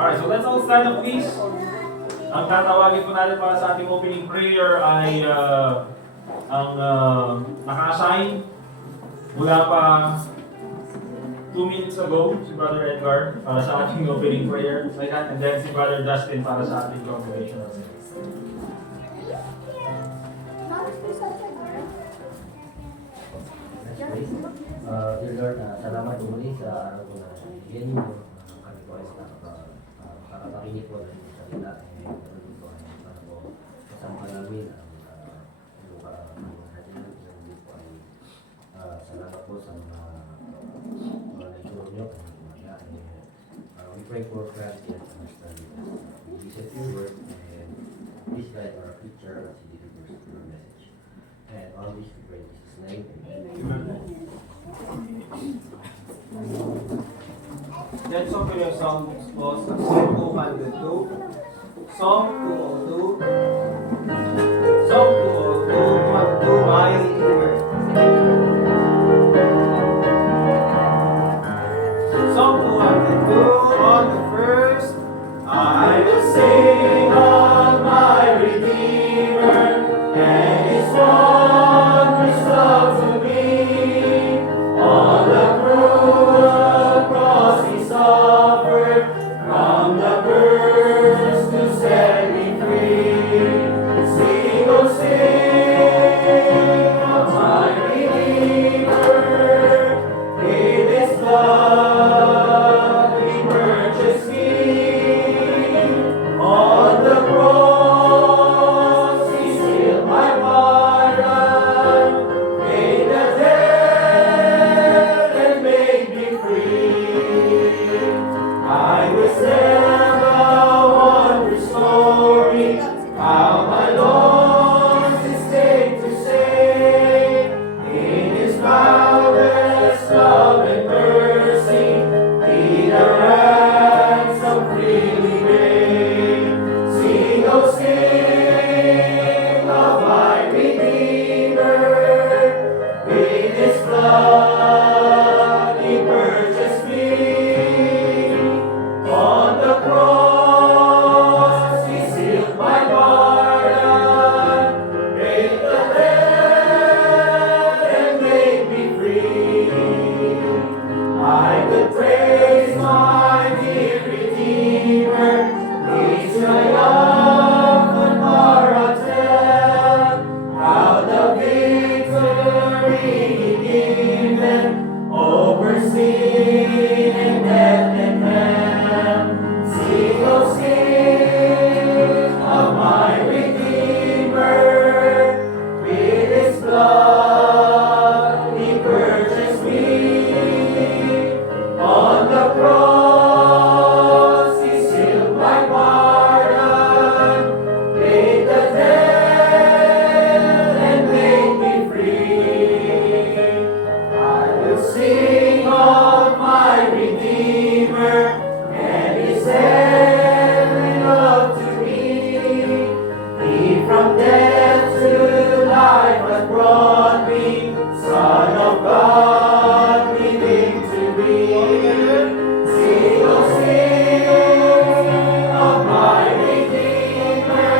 Alright, so let's all stand up please. Ang tatawagin po natin para sa ating opening prayer ay ang naka-assign mula pa 2 minutes ago, si Brother Edgar para sa ating opening prayer. And then si Brother Dustin para sa ating congregational service. Dear Lord, salamat po muli sa araw po na bigyan niyo kami po ay makakapakinig po ng salita and nalulog po ay para po kasama namin ang natin nalulog po ay salamat po sa mga naituro niyo we pray for clarity and understanding we listen to your word and please guide our future as you delivers your message and all this we pray in Jesus' name. Amen. Let's open your songbooks po sa Psalm 202. Psalm 202. Psalm 202 by Redeemer. Psalm 202 on the first. I will sing of my Redeemer and His wondrous love to me. On the cruel cross He suffered, from the curse to set me free. Sing, oh sing of my Redeemer. With His blood He purchased me. On the cross He sealed my pardon. Paid the debt and made me free. I will tell the wondrous story, how my Lord sustained to save. In His boundless love and mercy, He the ransom freely gave. Sing, oh sing of my Redeemer. With His blood He purchased me. On the cross He sealed my pardon, paid the debt and made me free. I will praise my dear Redeemer, His triumphant tell, how the victory He given over sin and death and hell. Sing, oh sing of my Redeemer. With His blood He purchased me. On the cross He sealed my pardon, paid the debt and made me free. I will sing of my Redeemer and His heavenly love to me. He from death to life hath brought me, Son of God, living to be. Sing, oh sing of my Redeemer.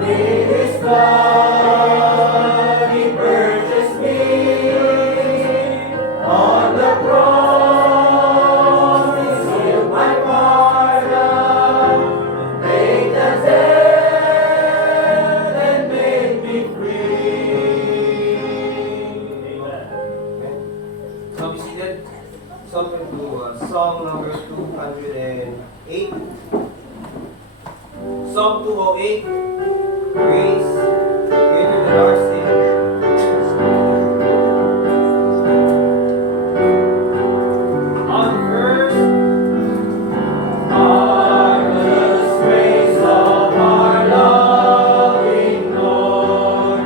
With His blood He purchased me. On the cross He sealed my pardon, paid the debt and made me free. Amen. So be seated. Song to song number 208. Song 208. Praise. Greater than our sin. On the first. Marvelous grace of our loving Lord,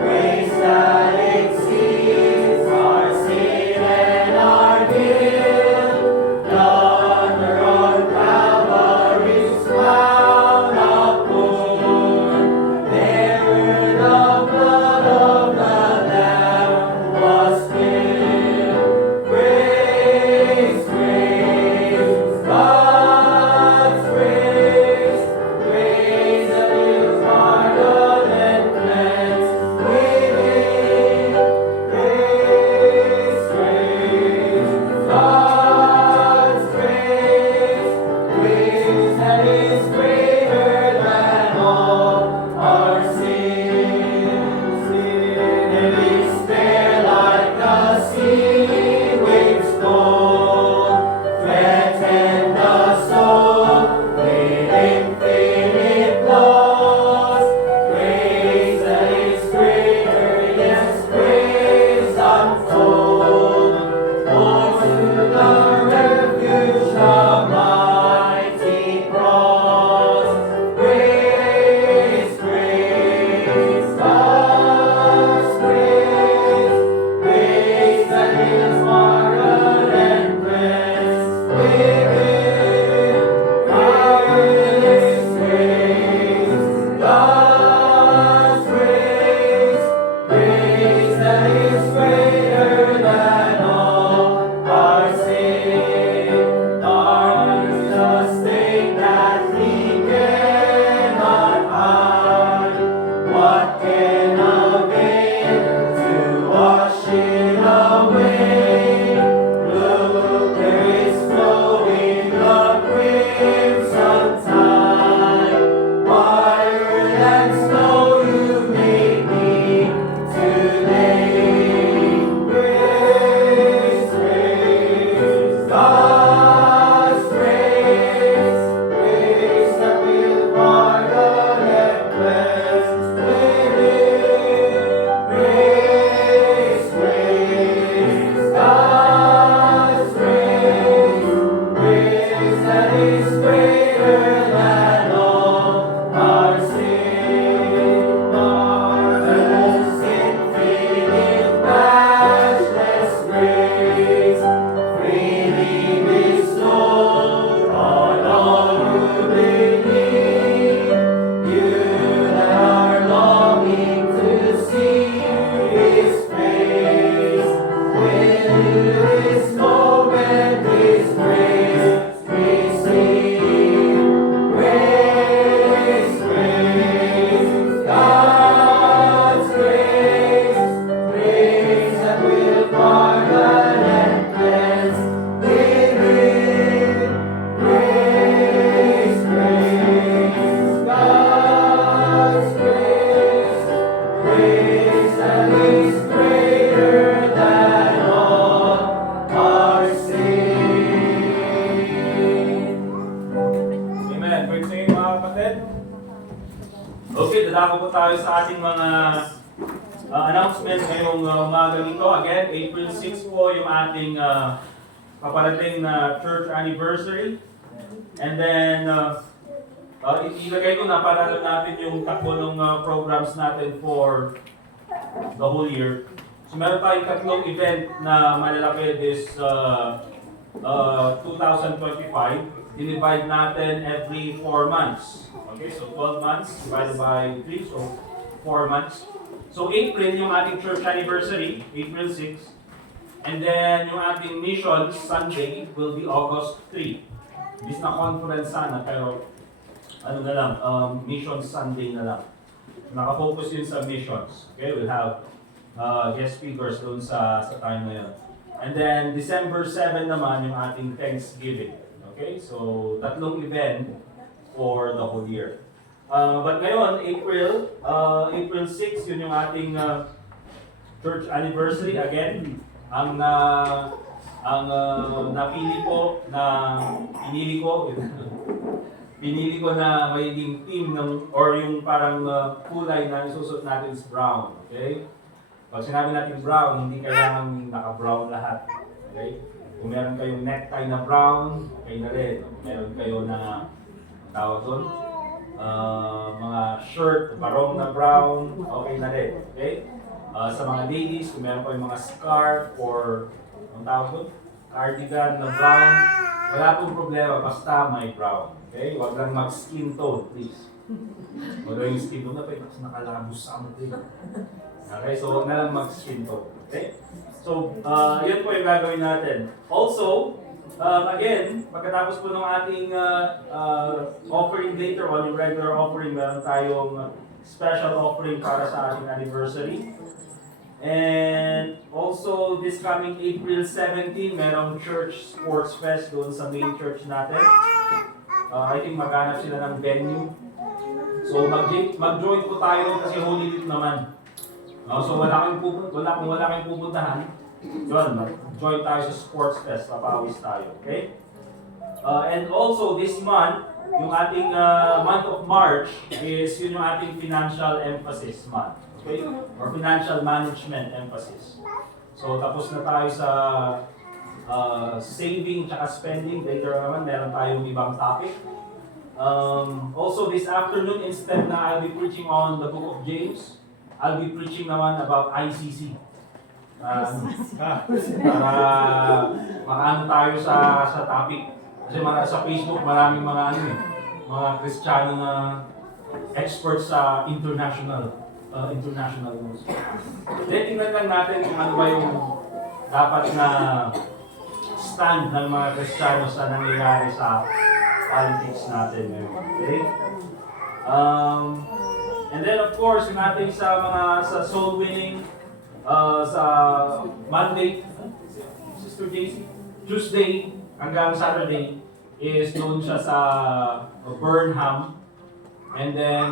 grace that exceeds our sin and our guilt, done on Calvary's crown of thorn. There the blood is greater than all our sin, marvelous, infinite, matchless grace, freely bestowed on all who believe. You that are longing to see His face, when this moment His grace receive. Grace, grace, God's grace, grace that will pardon and cleanse within. Grace, grace, God's grace, grace that is greater than all our sin. Amen. Praise the Lord, mga kapatid. Okay, dadako po tayo sa ating mga announcement ngayong umaga nito. Again, April 6 po yung ating paparating na church anniversary. And then, ilagay ko na para alam natin yung takbo ng programs natin for the whole year. So meron tayong tatlong event na malalaki this 2025. Dinivide natin every 4 months. Okay, so 12 months divided by 3, so 4 months. So April yung ating church anniversary, April 6. And then yung ating mission Sunday will be August 3. Bis na conference sana, pero ano na lang, mission Sunday na lang. Nakafocus yun sa missions. Okay, we'll have guest speakers doon sa time na yun. And then December 7 naman yung ating Thanksgiving. Okay, so tatlong event for the whole year. But ngayon, April 6, yun yung ating church anniversary again. Ang napili ko na pinili ko na magiging team ng or yung parang kulay na isusuot natin is brown. Okay? Pag sinabi natin brown, hindi kailangan naka-brown lahat. Okay? Kung meron kayong necktie na brown, okay na rin. Kung meron kayo na tawag doon, mga shirt, barong na brown, okay na rin. Okay? Sa mga ladies, kung meron kayong mga scarf or ang tawag doon, cardigan na brown, wala pong problema, basta may brown. Okay? Huwag lang mag-skin tone, please. Wala yung skin tone na tapos nakalabos something. Okay, so huwag na lang mag-skin tone. Okay? So, yun po yung gagawin natin. Also, again, pagkatapos po ng ating offering later on, yung regular offering, meron tayong special offering para sa ating anniversary. And also, this coming April 17, merong church sports fest doon sa main church natin. I think maghanap sila ng venue. So, mag-join po tayo kasi Holy Week naman. So wala kayong pupuntahan, yun, join tayo sa sports fest, papawis tayo, okay? And also this month, yung ating month of March is yun yung ating financial emphasis month, okay? Or financial management emphasis. So tapos na tayo sa saving tsaka spending, later naman meron tayong ibang topic. Also this afternoon, instead na I'll be preaching on the book of James, I'll be preaching naman about ICC. Para makaano tayo sa topic. Kasi sa Facebook maraming mga mga Kristiyano na experts sa international news. Then tingnan lang natin kung ano ba yung dapat na stand ng mga Kristiyano sa nangyayari sa politics natin ngayon. Okay? And then of course, yung ating sa soul winning, sa Monday, Sister JC, Tuesday hanggang Saturday is doon siya sa Burnham. And then,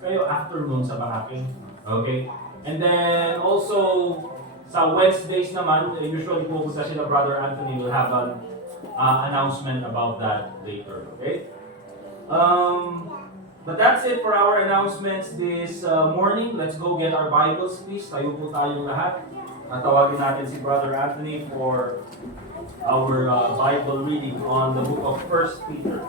kayo afternoon sa Baraking. Okay? And then also, sa Wednesdays naman, usually pupunta sila Brother Anthony will have an announcement about that later. Okay? But that's it for our announcements this morning. Let's go get our Bibles, please. Tayo po tayong lahat. Natawagin natin si Brother Anthony for our Bible reading on the book of 1 Peter.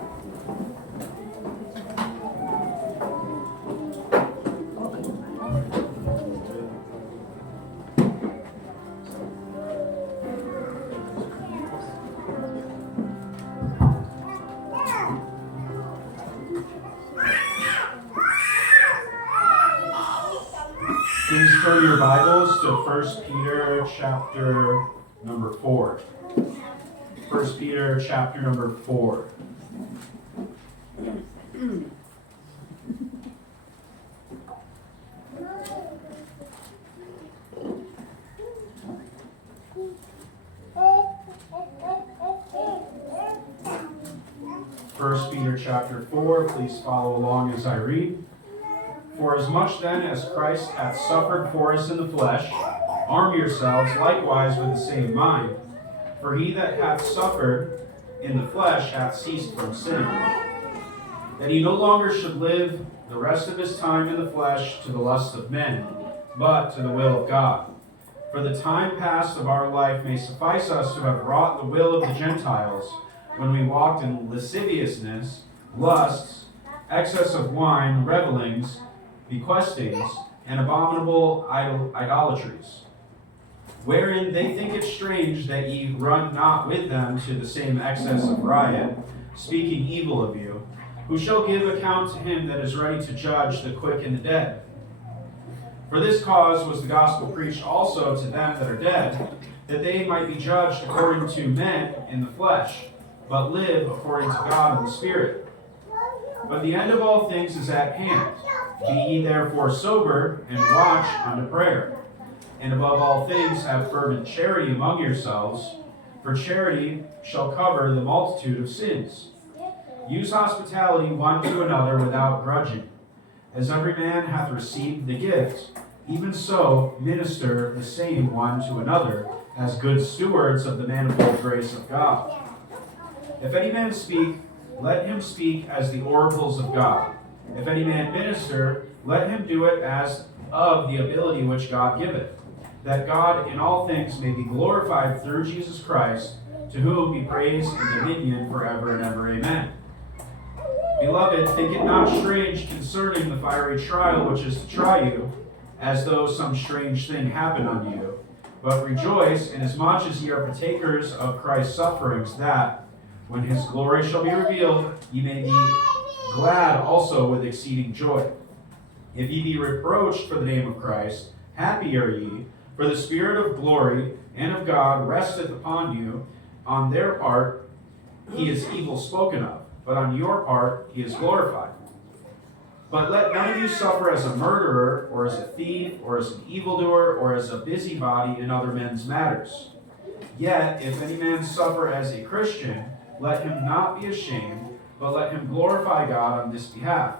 Please turn your Bibles to 1 Peter chapter number 4. 1 Peter chapter number 4. First Peter chapter 4, please follow along as I read. For as much then as Christ hath suffered for us in the flesh, arm yourselves likewise with the same mind. For he that hath suffered in the flesh hath ceased from sin, that he no longer should live the rest of his time in the flesh to the lust of men, but to the will of God. For the time past of our life may suffice us to have wrought the will of the Gentiles, when we walked in lasciviousness, lusts, excess of wine, revellings, bequestings, and abominable idolatries, wherein they think it strange that ye run not with them to the same excess of riot, speaking evil of you, who shall give account to him that is ready to judge the quick and the dead. For this cause was the gospel preached also to them that are dead, that they might be judged according to men in the flesh, but live according to God in the Spirit. But the end of all things is at hand. Be ye therefore sober, and watch unto prayer. And above all things have fervent charity among yourselves, for charity shall cover the multitude of sins. Use hospitality one to another without grudging. As every man hath received the gift, even so minister the same one to another, as good stewards of the manifold grace of God. If any man speak, let him speak as the oracles of God. If any man minister, let him do it as of the ability which God giveth, that God in all things may be glorified through Jesus Christ, to whom be praise and dominion forever and ever. Amen. Beloved, think it not strange concerning the fiery trial which is to try you, as though some strange thing happened unto you, but rejoice inasmuch as ye are partakers of Christ's sufferings, that, when his glory shall be revealed, ye may be glad also with exceeding joy. If ye be reproached for the name of Christ, happy are ye, for the Spirit of glory and of God resteth upon you. On their part he is evil spoken of, but on your part he is glorified. But let none of you suffer as a murderer, or as a thief, or as an evildoer, or as a busybody in other men's matters. Yet, if any man suffer as a Christian, let him not be ashamed, but let him glorify God on this behalf.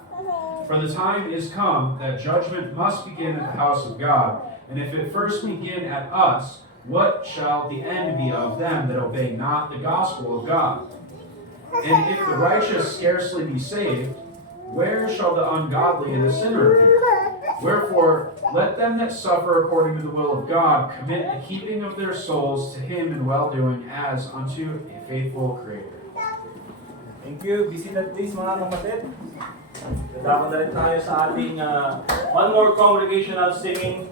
For the time is come that judgment must begin at the house of God, and if it first begin at us, what shall the end be of them that obey not the gospel of God? And if the righteous scarcely be saved, where shall the ungodly and the sinner appear? Wherefore, let them that suffer according to the will of God commit the keeping of their souls to him in well-doing as unto a faithful Creator. Thank you. Be seated please mga kapatid. Dadako na rin tayo sa ating one more congregational singing.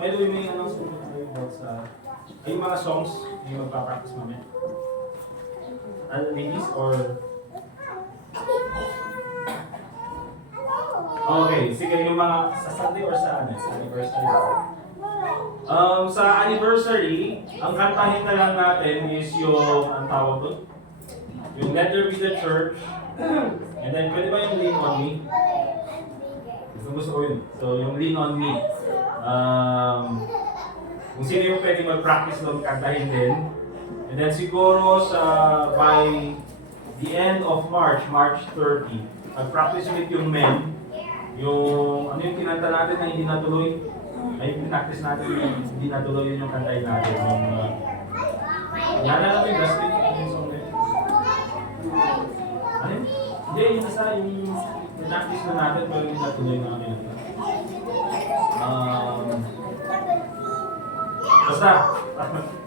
May may announcement about sa yung mga songs yung magpa-practice mamaya. Ladies or okay, sige yung mga sa Sunday or sa sa anniversary. Sa anniversary, ang kantahin na lang natin is yung ang tawag doon. Yung Let There Be the Church. And then, pwede ba yung Lean on Me? Gusto ko yun. So, yung Lean on Me. Kung sino yung pwede mag-practice doon, kantahin din. And then, siguro by the end of March 30, mag-practice ulit yung men. Yung, ano yung kinanta natin na hindi natuloy? Ay, yung practice natin yung hindi natuloy yun yung kantahin natin. Naalala ko yung Dustin, yung song na yun. Ano yun? Hindi, yung isa, yung practice na natin, pero hindi natuloy na kami. basta.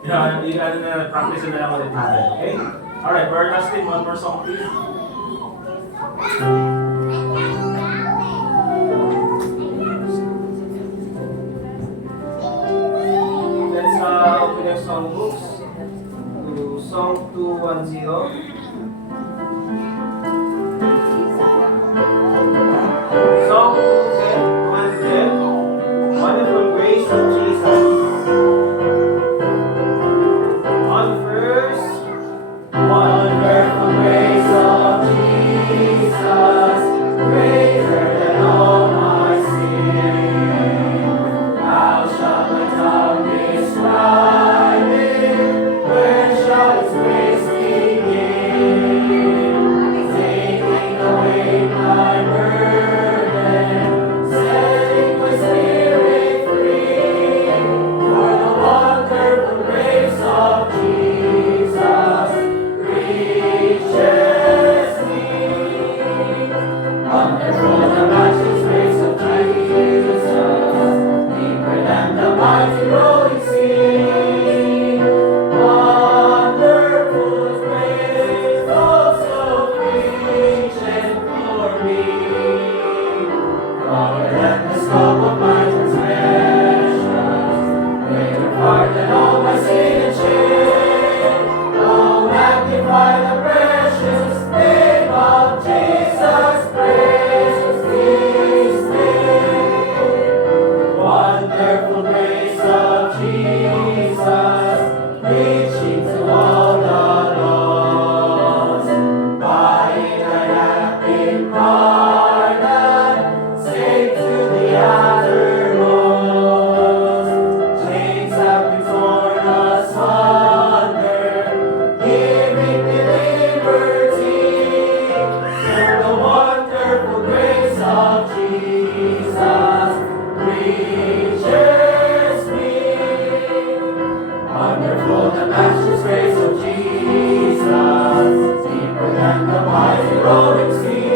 Yeah, practice na lang ulit natin, okay? Alright, Brother Dustin, one more song please. Let's open your songbooks to Song 210. Song 210, Wonderful Grace of Jesus. On first, wonderful grace of Jesus, greater than all my sin. How shall my tongue describe it? Where shall its grace begin? Taking away my burden, setting my spirit free. For the wonderful grace of Jesus reaches me. Wonderful the matchless grace of Jesus, deeper than the mighty rolling sea. Wonderful grace, oh so sufficient for me. Farther than the scope of my transgressions, greater far than all my sin and shame. Oh, magnify the precious name of Jesus, praise His name. Wonderful grace of Jesus, reaching to all the lost. By it I have been pardoned, saved to the uttermost. Chains have been torn asunder, giving me liberty. And the wonderful grace of Jesus reaches me. Wonderful the matchless grace of Jesus, deeper than the mighty rolling sea.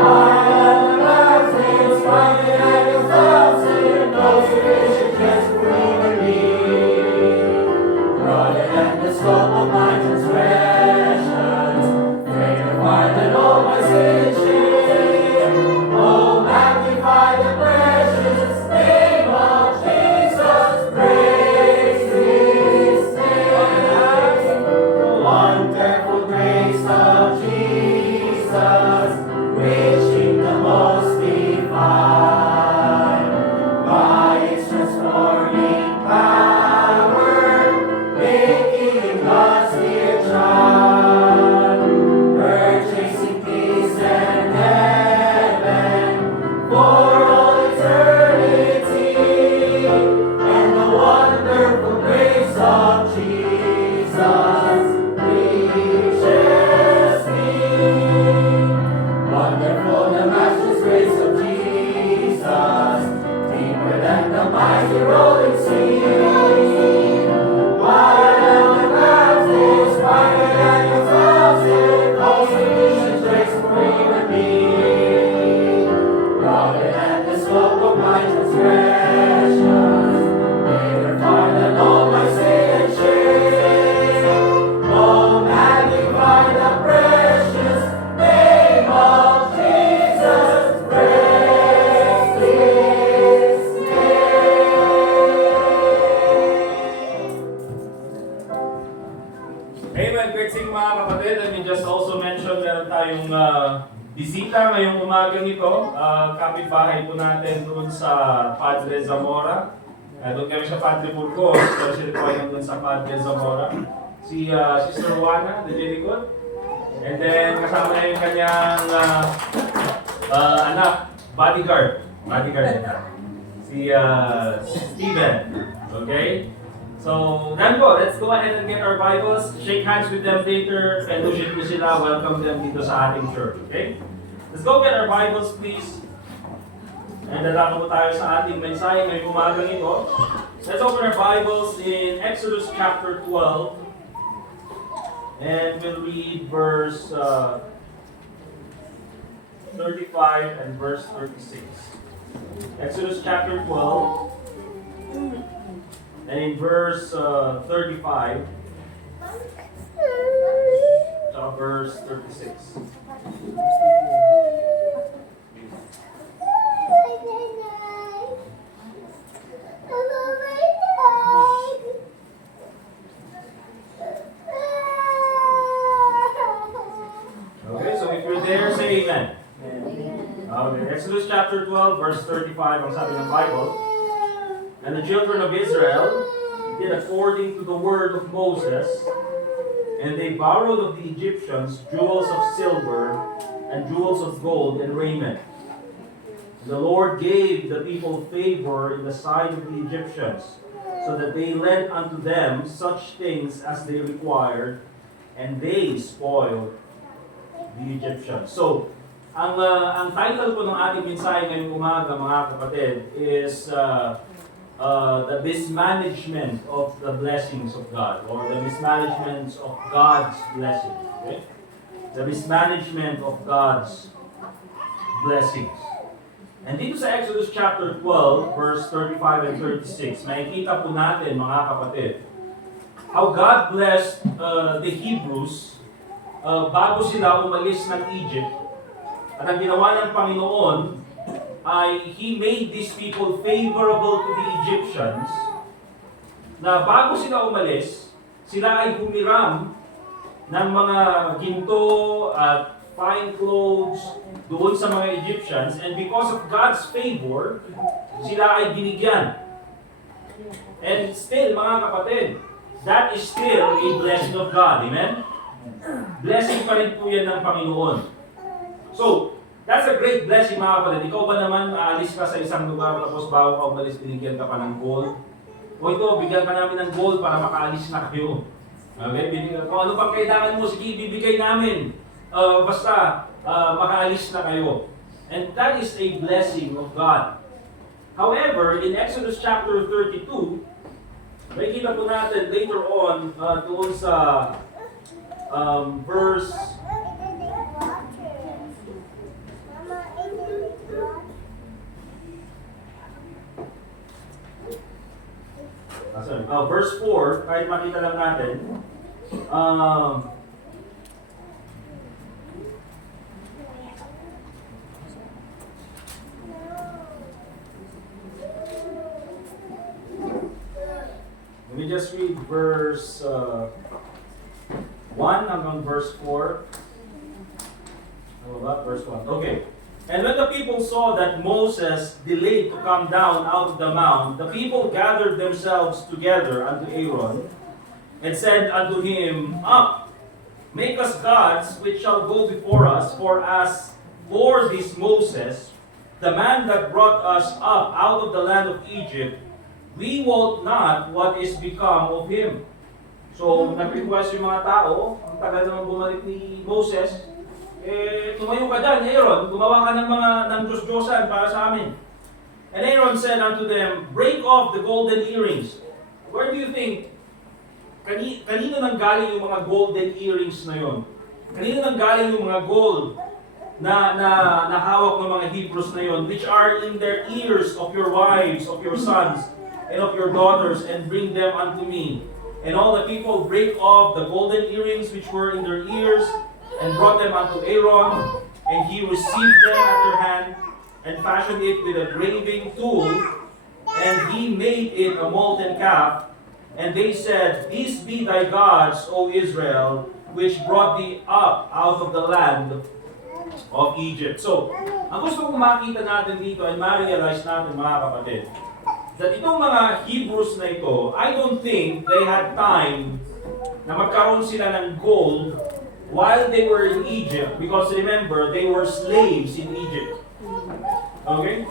I am the mountains, climbing and the thousand, no sufficient just for even me. Broader than the scope of my transgressions, greater far than all my sin and shame. Oh, magnify the precious name of Jesus, praise His name. Wonderful grace of Jesus, reaching the most divine. By its transforming power, making us dear child, purchasing peace and heaven for all eternity. And the wonderful grace of Jesus reaches me. Wonderful the matchless grace of Jesus, deeper than the mighty rolling sea. Wide and the mountains, wider than your thousand, all sufficient grace for even me. Broader than the scope of my transgressions, greater far than all my sin and shame. Oh, magnify the precious name of Jesus, praise His name. Amen. Great sing mga kapatid. Let me just also mention meron tayong bisita ngayong umagang ito. Kapitbahay po natin doon sa Padre Zamora. Doon kami sa Padre Burgos, pero siya po ay doon sa Padre Zamora. Si Sister Juana de Jericho. And then kasama niya yung kanyang anak, bodyguard. Si Steven. Okay? So, then po, let's go ahead and get our Bibles. Shake hands with them later. Fellowship po sila. Welcome them dito sa ating church. Okay? Let's go get our Bibles, please. And lalaka po tayo sa ating mensahe ngayong umagang ito. Let's open our Bibles in Exodus chapter 12. And we'll read verse 35 and verse 36. Exodus chapter 12. And in verse 35, verse 36. Okay, so if you're there, say amen. Okay, Exodus chapter 12, verse 35, ang sabi ng Bible. And the children of Israel did according to the word of Moses, and they borrowed of the Egyptians jewels of silver and jewels of gold and raiment. The Lord gave the people favor in the sight of the Egyptians, so that they lent unto them such things as they required, and they spoiled the Egyptians. So, ang title po ng ating mensahe ngayong umaga, mga kapatid, is the mismanagement of the blessings of God, or the mismanagement of God's blessings. Okay? The mismanagement of God's blessings. And dito sa Exodus chapter 12, verse 35 and 36, makikita po natin, mga kapatid, how God blessed the Hebrews bago sila umalis ng Egypt. At ang ginawa ng Panginoon ay He made these people favorable to the Egyptians, na bago sila umalis, sila ay humiram ng mga ginto at fine clothes doon sa mga Egyptians, and because of God's favor, sila ay binigyan. And still, mga kapatid, that is still a blessing of God. Amen? Blessing pa rin po yan ng Panginoon. So, that's a great blessing, mga kapatid. Ikaw ba naman, aalis ka sa isang lugar, tapos bago ka umalis, binigyan ka pa ng gold? O ito, bigyan ka namin ng gold para makaalis na kayo. Okay? Kung ano pang kailangan mo, sige, bibigay namin. Basta, makaalis na kayo. And that is a blessing of God. However, in Exodus chapter 32, makikita po natin later on doon sa verse verse 4, kahit makita lang natin, let me just read verse 1 hanggang verse 4. Verse 1. Okay. And when the people saw that Moses delayed to come down out of the mount, the people gathered themselves together unto Aaron, and said unto him, Up, make us gods which shall go before us, for as for this Moses, the man that brought us up out of the land of Egypt, we wot not what is become of him. So, nag-request yung mga tao, ang tagal naman bumalik ni Moses, tumayo ka dyan, Aaron, gumawa ka ng Diyos-Diyosan para sa amin. And Aaron said unto them, Break off the golden earrings. Where do you think, kanino nang galing yung mga golden earrings na yon? Kanino nang galing yung mga gold na hawak ng mga Hebrews na yon, which are in their ears of your wives, of your sons, and of your daughters, and bring them unto me. And all the people break off the golden earrings which were in their ears, and brought them unto Aaron, and he received them at their hand, and fashioned it with a graving tool, and he made it a molten calf. And they said, These be thy gods, O Israel, which brought thee up out of the land of Egypt. So, ang gusto kong makita natin dito ay ma-realize natin, mga kapatid, that itong mga Hebrews na ito, I don't think they had time na magkaroon sila ng gold while they were in Egypt, because remember, they were slaves in Egypt. Okay?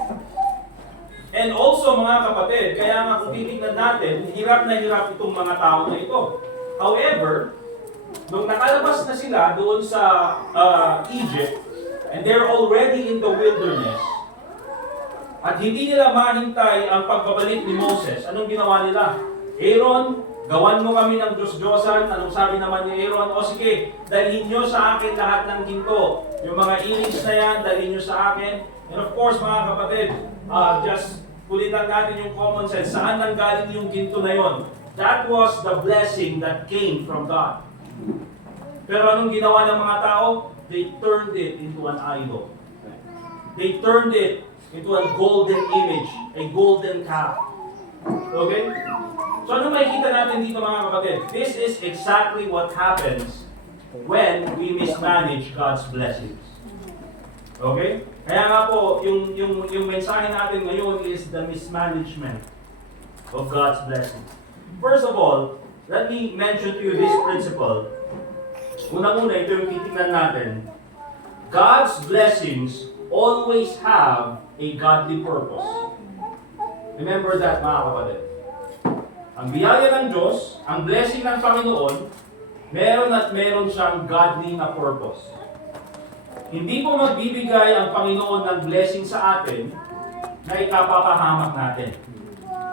And also, mga kapatid, kaya nga kung titignan natin, hirap na hirap itong mga tao na ito. However, nung nakalabas na sila doon sa Egypt, and they're already in the wilderness, at hindi nila mahintay ang pagbabalik ni Moses, anong ginawa nila? Aaron, gawan mo kami ng Diyos-Diyosan. Anong sabi naman ni Aaron? O sige, dalhin nyo sa akin lahat ng ginto. Yung mga earrings na yan, dalhin nyo sa akin. And of course, mga kapatid, just kulitan natin yung common sense. Saan nanggaling yung ginto na yon? That was the blessing that came from God. Pero anong ginawa ng mga tao? They turned it into an idol. They turned it into a golden image, a golden calf. Okay? So ano makikita natin dito mga kapatid? This is exactly what happens when we mismanage God's blessings. Okay? Kaya nga po, yung mensahe natin ngayon is the mismanagement of God's blessings. First of all, let me mention to you this principle. Unang-una, ito yung titignan natin. God's blessings always have a godly purpose. Remember that, mga kapatid. Ang biyaya ng Diyos, ang blessing ng Panginoon, meron at meron siyang godly na purpose. Hindi po magbibigay ang Panginoon ng blessing sa atin na ikapapahamak natin.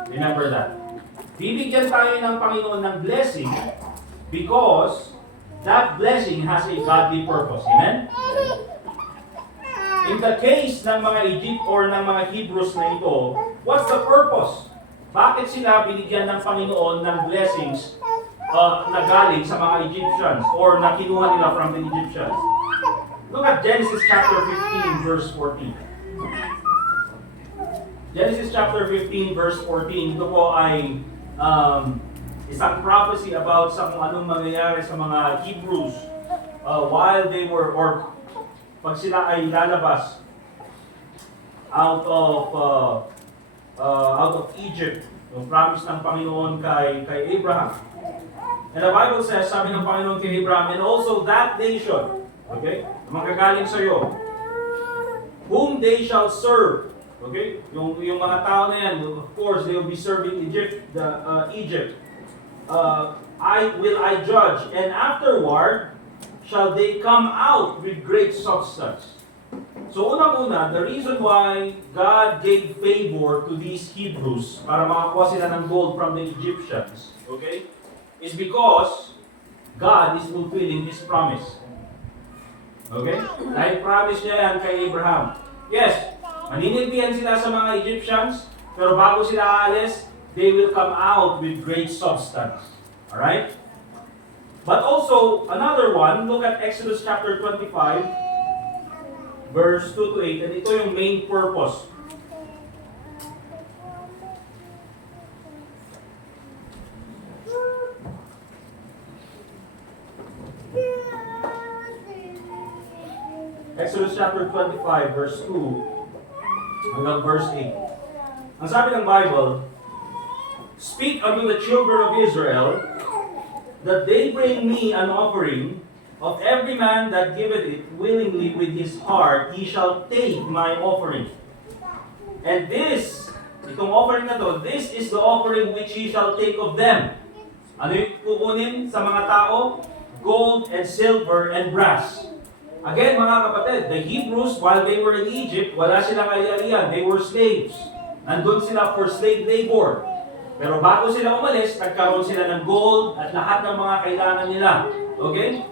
Remember that. Bibigyan tayo ng Panginoon ng blessing because that blessing has a godly purpose. Amen? In the case ng mga Egypt or ng mga Hebrews na ito, what's the purpose? Bakit sila binigyan ng Panginoon ng blessings na galing sa mga Egyptians or na kinuha nila from the Egyptians? Look at Genesis chapter 15 verse 14. Genesis chapter 15 verse 14, ito po ay isang prophecy about sa kung anong mangyayari sa mga Hebrews while they were, or pag sila ay lalabas out of Egypt, yung promise ng Panginoon kay Abraham. And the Bible says, sabi ng Panginoon kay Abraham, and also that nation, okay, magagaling sa iyo, whom they shall serve. Okay? Yung mga tao na yan, of course, they will be serving Egypt. I judge, and afterward shall they come out with great substance. So unang-una, the reason why God gave favor to these Hebrews para makakuha sila ng gold from the Egyptians, okay, is because God is fulfilling His promise. Okay? Dahil promise niya yan kay Abraham. Yes, maninilbihan sila sa mga Egyptians, pero bago sila aalis, they will come out with great substance. Alright? But also, another one, look at Exodus chapter 25, verse 2 to 8, and ito yung main purpose. Exodus chapter 25, verse 2 hanggang verse 8. Ang sabi ng Bible, speak unto the children of Israel, that they bring me an offering of every man that giveth it willingly with his heart, he shall take my offering. And this, itong offering na to, this is the offering which he shall take of them. Ano yung kukunin sa mga tao? Gold and silver and brass. Again, mga kapatid, the Hebrews, while they were in Egypt, wala silang ari-arian. They were slaves. Nandun sila for slave labor. Pero bago sila umalis, nagkaroon sila ng gold at lahat ng mga kailangan nila. Okay?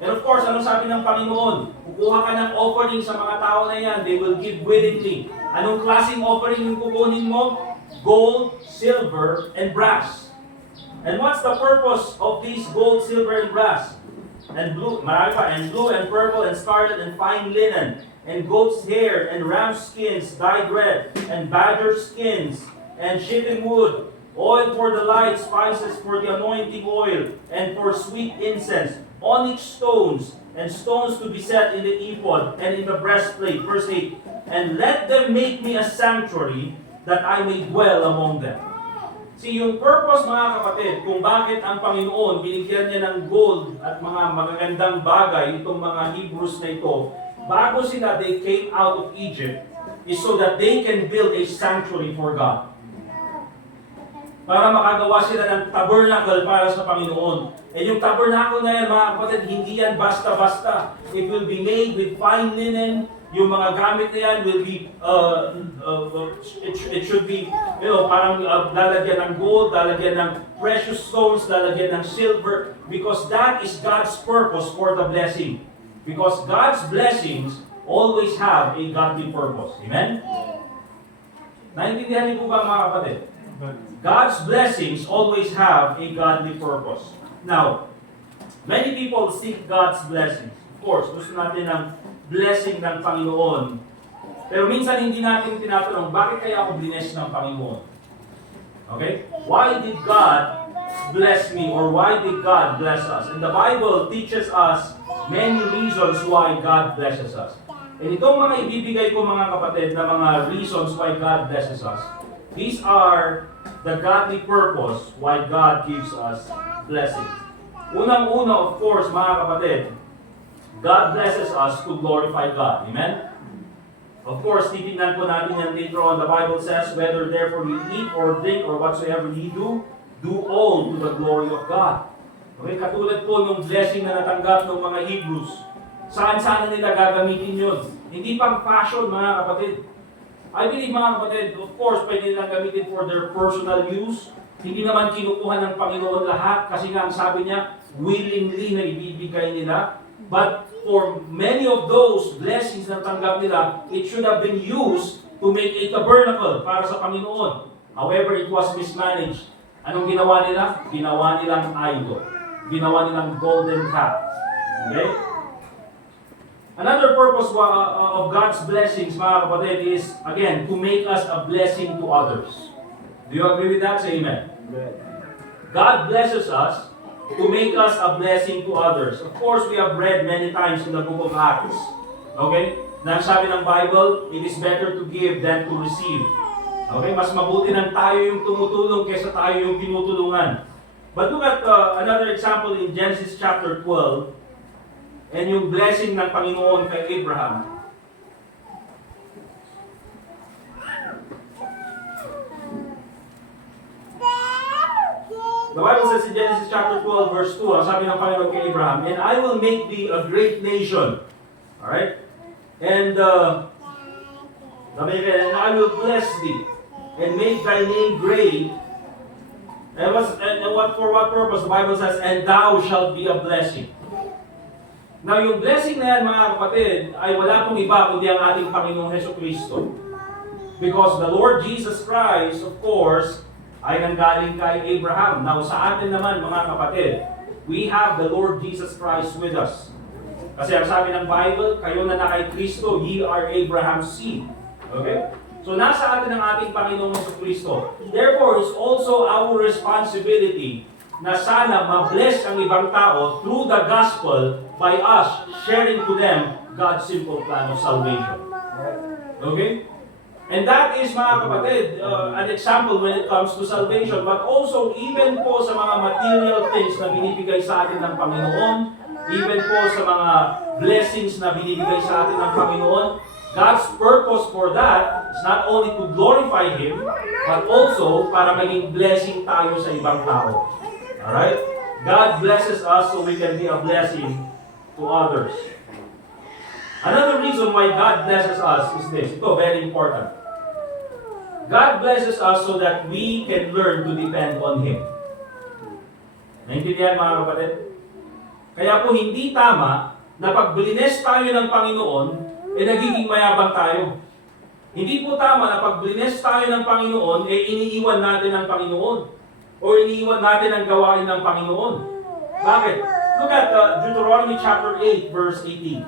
And of course, anong sabi ng Panginoon? Kukuha ka ng offering sa mga tao na yan. They will give willingly. Anong klaseng offering yung kukunin mo? Gold, silver, and brass. And what's the purpose of these gold, silver, and brass? And blue, marami pa, and blue, and purple, and scarlet, and fine linen, and goat's hair, and ram skins dyed red, and badger skins, and shittim wood, oil for the light, spices for the anointing oil, and for sweet incense, onyx stones, and stones to be set in the ephod, and in the breastplate. Verse 8, and let them make me a sanctuary, that I may dwell among them. See, yung purpose, mga kapatid, kung bakit ang Panginoon binigyan niya ng gold at mga magagandang bagay itong mga Hebrews na ito, bago sila they came out of Egypt, is so that they can build a sanctuary for God. Para makagawa sila ng tabernacle para sa Panginoon. And yung tabernacle na yan, mga kapatid, hindi yan basta-basta. It will be made with fine linen. Yung mga gamit na yan will be, it should be, parang lalagyan ng gold, lalagyan ng precious stones, lalagyan ng silver, because that is God's purpose for the blessing. Because God's blessings always have a godly purpose. Amen? Naintindihan niyo po ba mga kapatid? God's blessings always have a godly purpose. Now, many people seek God's blessings. Of course, gusto natin ng blessing ng Panginoon. Pero minsan hindi natin tinatanong, bakit kaya ako bless ng Panginoon? Okay? Why did God bless me or why did God bless us? And the Bible teaches us many reasons why God blesses us. And itong mga ibibigay ko mga kapatid na mga reasons why God blesses us, these are the godly purpose why God gives us blessings. Unang-una, of course, mga kapatid, God blesses us to glorify God. Amen? Of course, titignan po natin yan later on. The Bible says, whether therefore you eat or drink or whatsoever ye do all to the glory of God. Okay, katulad po nung blessing na natanggap ng mga Hebrews. Saan-saan nila gagamitin yun? Hindi pang fashion, mga kapatid. I believe, mga kapatid, of course, pwede nilang gamitin for their personal use. Hindi naman kinukuha ng Panginoon lahat kasi nga ang sabi niya, willingly na ibibigay nila. But for many of those blessings na tanggap nila, it should have been used to make a tabernacle para sa Panginoon. However, it was mismanaged. Anong ginawa nila? Ginawa nilang idol. Ginawa nilang golden calf. Okay? Another purpose of God's blessings, mga kapatid, is, again, to make us a blessing to others. Do you agree with that? Say amen. God blesses us to make us a blessing to others. Of course, we have read many times in the book of Acts. Okay? Na sabi ng Bible, it is better to give than to receive. Okay? Mas mabuti nang tayo yung tumutulong kaysa tayo yung tinutulungan. But look at another example in Genesis chapter 12 and yung blessing ng Panginoon kay Abraham. The Bible says in Genesis chapter 12 verse 2, ang sabi ng Panginoon kay Abraham, and I will make thee a great nation. Alright? And I will bless thee and make thy name great. And for what purpose? The Bible says, and thou shalt be a blessing. Now, yung blessing na yan, mga kapatid, ay wala pong iba kundi ang ating Panginoong Hesukristo. Because the Lord Jesus Christ, of course, ay nanggaling kay Abraham. Now, sa atin naman, mga kapatid, we have the Lord Jesus Christ with us. Kasi ang sabi ng Bible, kayo na kay Kristo, ye are Abraham's seed. Okay? So, nasa atin ang ating Panginoong Hesukristo. Therefore, it's also our responsibility na sana ma-bless ang ibang tao through the gospel by us sharing to them God's simple plan of salvation. Okay? And that is, mga kapatid, an example when it comes to salvation, but also even po sa mga material things na binibigay sa atin ng Panginoon, even po sa mga blessings na binibigay sa atin ng Panginoon, God's purpose for that is not only to glorify Him, but also para maging blessing tayo sa ibang tao. Alright? God blesses us so we can be a blessing to others. Another reason why God blesses us is this. Ito, very important. God blesses us so that we can learn to depend on Him. Naintindihan, mga kapatid? Kaya po hindi tama na pag blines tayo ng Panginoon, nagiging mayabang tayo. Hindi po tama na pag blines tayo ng Panginoon, iniiwan natin ang Panginoon. O iniiwan natin ang gawain ng Panginoon. Bakit? Look at Deuteronomy chapter 8, verse 18.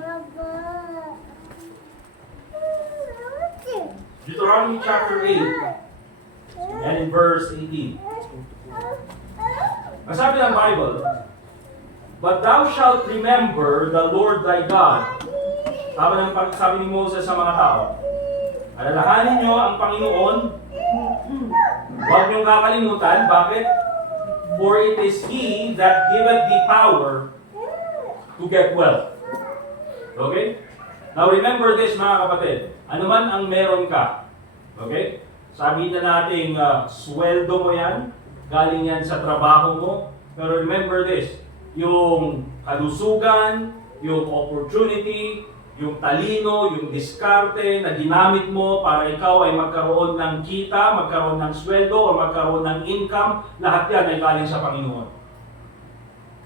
Deuteronomy chapter 8, and in verse 18. Ang sabi ng Bible, but thou shalt remember the Lord thy God. Sabi ni Moses sa mga tao, alalahanin nyo ang Panginoon. Huwag niyong kakalimutan. Bakit? For it is He that giveth thee power to get wealth. Okay? Now remember this, mga kapatid. Ano man ang meron ka. Okay? Sabi na natin, sweldo mo yan. Galing yan sa trabaho mo. Pero remember this. Yung kalusugan, yung opportunity, yung talino, yung diskarte na ginamit mo para ikaw ay magkaroon ng kita, magkaroon ng sweldo, o magkaroon ng income, lahat yan ay galing sa Panginoon.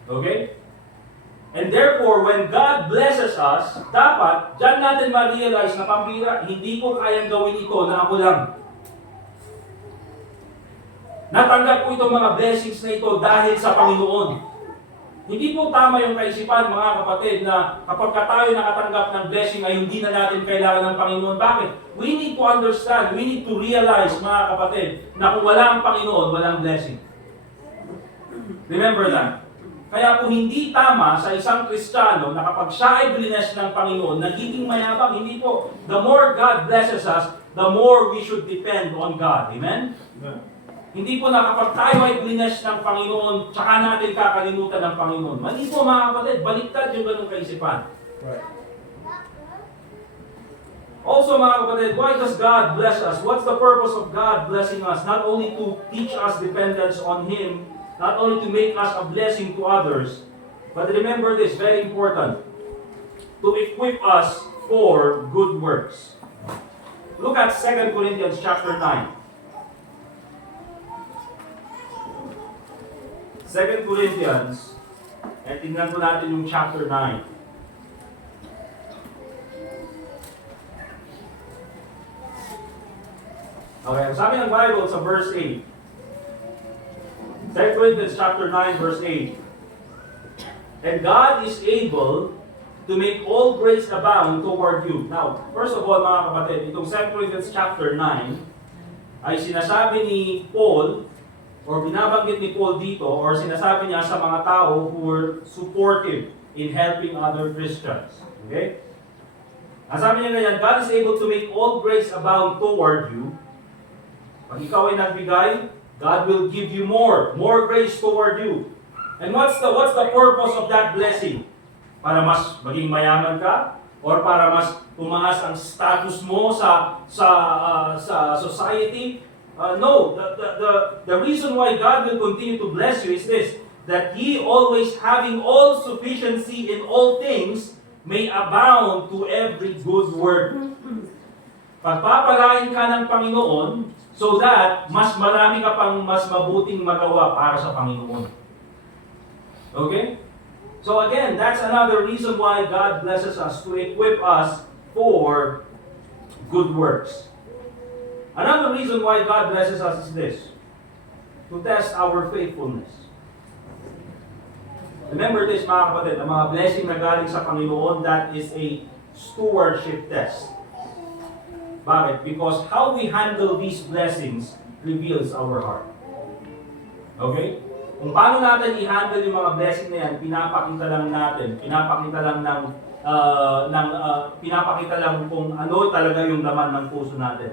Okay? And therefore, when God blesses us, dapat, dyan natin ma-realize na pambira, hindi ko kayang gawin ito na ako lang. Natanggap ko itong mga blessings na ito dahil sa Panginoon. Hindi po tama yung kaisipan, mga kapatid, na kapag tayo nakatanggap ng blessing ay hindi na natin kailangan ng Panginoon. Bakit? We need to understand, we need to realize, mga kapatid, na kung wala ang Panginoon, walang blessing. Remember that. Kaya po hindi tama sa isang Kristiyano na kapag siya ay blessed ng Panginoon, nagiging mayabang. Hindi po. The more God blesses us, the more we should depend on God. Amen? Hindi po na kapag tayo ay blessed ng Panginoon, tsaka natin kakalimutan ng Panginoon. Mali po, mga kapatid. Baliktad yung ganung kaisipan. Also, mga kapatid, why does God bless us? What's the purpose of God blessing us? Not only to teach us dependence on Him, not only to make us a blessing to others, but remember this, very important, to equip us for good works. Look at 2 Corinthians chapter 9. 2 Corinthians, at tingnan po natin yung chapter 9. Okay, sabi ng Bible sa verse 8. 2 Corinthians chapter 9, verse 8. And God is able to make all grace abound toward you. Now, first of all, mga kapatid, itong 2 Corinthians chapter 9 ay sinasabi ni Paul, or binabanggit ni Paul dito, or sinasabi niya sa mga tao who were supportive in helping other Christians. Okay? Ang sabi niya ganyan, God is able to make all grace abound toward you. Pag ikaw ay nagbigay, God will give you more grace toward you. And what's the purpose of that blessing? Para mas maging mayaman ka? Or para mas tumaas ang status mo sa society? No, the reason why God will continue to bless you is this, that He always having all sufficiency in all things may abound to every good work. Pagpapalain ka ng Panginoon so that mas marami ka pang mas mabuting magawa para sa Panginoon. Okay? So again, that's another reason why God blesses us, to equip us for good works. Another reason why God blesses us is this, to test our faithfulness. Remember this, mga kapatid, ang mga blessing na galing sa Panginoon, that is a stewardship test. Bakit? Because how we handle these blessings reveals our heart. Okay? Kung paano natin i-handle yung mga blessing na yan, pinapakita lang natin, pinapakita lang kung ano talaga yung laman ng puso natin.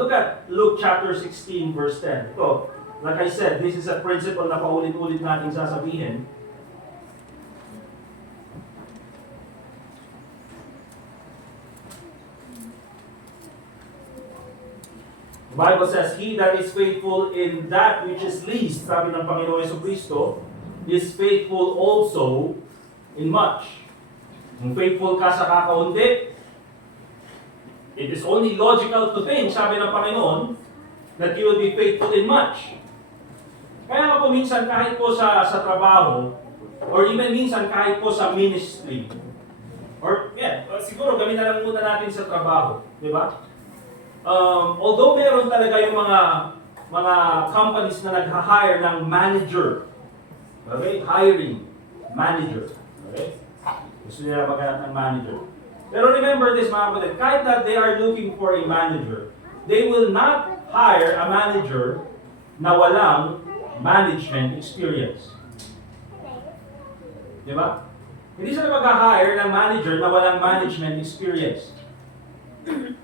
Look at Luke chapter 16, verse 10. So, like I said, this is a principle na paulit-ulit natin sasabihin. The Bible says, He that is faithful in that which is least, sabi ng Panginoon Jesucristo, is faithful also in much. Kung faithful ka sa kakaunti, it is only logical to think, sabi ng Panginoon, that you will be faithful in much. Kaya nga po minsan kahit po sa trabaho, or even minsan kahit po sa ministry, or siguro gawin na lang muna natin sa trabaho, di ba? Although meron talaga yung mga companies na nag-hire ng manager, okay? Hiring manager, okay? Gusto nila maghanap ng manager. Pero remember this, mga kapatid, kahit that they are looking for a manager, they will not hire a manager na walang management experience. Di ba? Hindi sila mag-hire ng manager na walang management experience.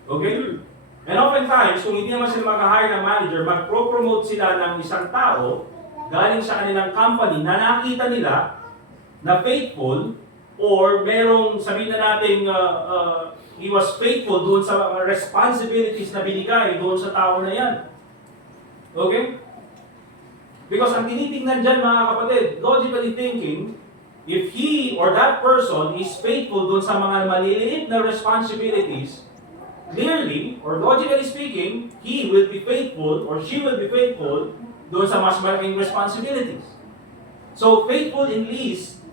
Okay? And oftentimes, kung hindi naman sila mag-hire ng manager, mag-promote sila ng isang tao galing sa kanilang company na nakita nila na faithful, or merong, sabihin na natin, he was faithful doon sa responsibilities na binigay doon sa tao na yan. Okay? Because ang tinitingnan dyan, mga kapatid, logically thinking, if he or that person is faithful doon sa mga maliliit na responsibilities, clearly, or logically speaking, he will be faithful or she will be faithful doon sa mas malaking responsibilities. So, faithful in least,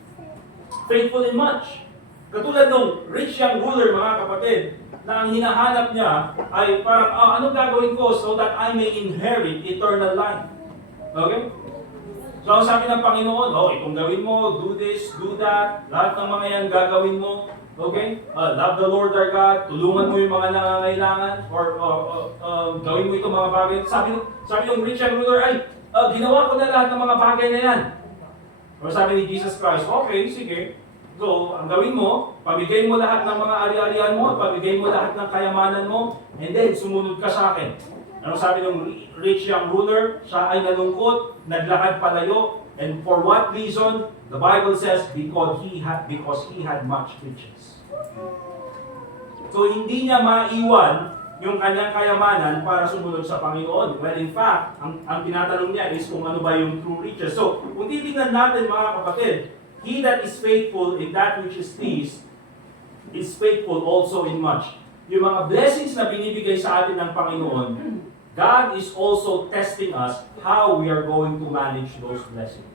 faithful in much. Katulad nung rich young ruler, mga kapatid, na ang hinahanap niya ay parang, anong gagawin ko so that I may inherit eternal life? Okay? So ang sabi ng Panginoon, itong gawin mo, do this, do that, lahat ng mga yan gagawin mo. Okay? Love the Lord our God, tulungan mo yung mga nangangailangan, or gawin mo itong mga bagay. Sabi ng rich young ruler, ay, ginawa ko na lahat ng mga bagay na yan. Or sabi ni Jesus Christ, okay, sige. So, ang gawin mo, pamigay mo lahat ng mga ari-arian mo, pamigay mo lahat ng kayamanan mo, and then sumunod ka sa akin. Ano sabi ng rich young ruler? Siya ay nalungkot, naglakad palayo, and for what reason? The Bible says, because he had much riches. So, hindi niya maiwan yung kanyang kayamanan para sumunod sa Panginoon. Well, in fact, ang tinatanong niya is kung ano ba yung true riches. So, kung titignan natin mga kapatid, he that is faithful in that which is least is faithful also in much. Yung mga blessings na binibigay sa atin ng Panginoon, God is also testing us how we are going to manage those blessings.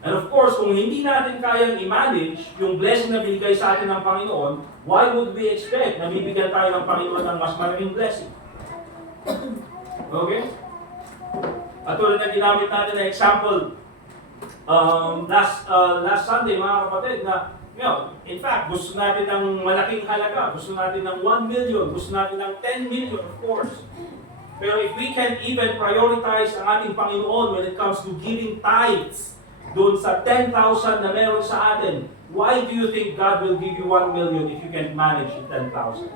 And of course, kung hindi natin kayang i-manage yung blessing na binigay sa atin ng Panginoon, why would we expect na bibigyan tayo ng Panginoon ng mas malaking blessing? Okay? At tulad na ginamit natin na example last Sunday, mga kapatid, na in fact, gusto natin ng malaking halaga, gusto natin ng 1 million, gusto natin ng 10 million, of course. Pero if we can't even prioritize ang ating Panginoon when it comes to giving tithes doon sa 10,000 na meron sa atin, why do you think God will give you 1 million if you can't manage the 10,000?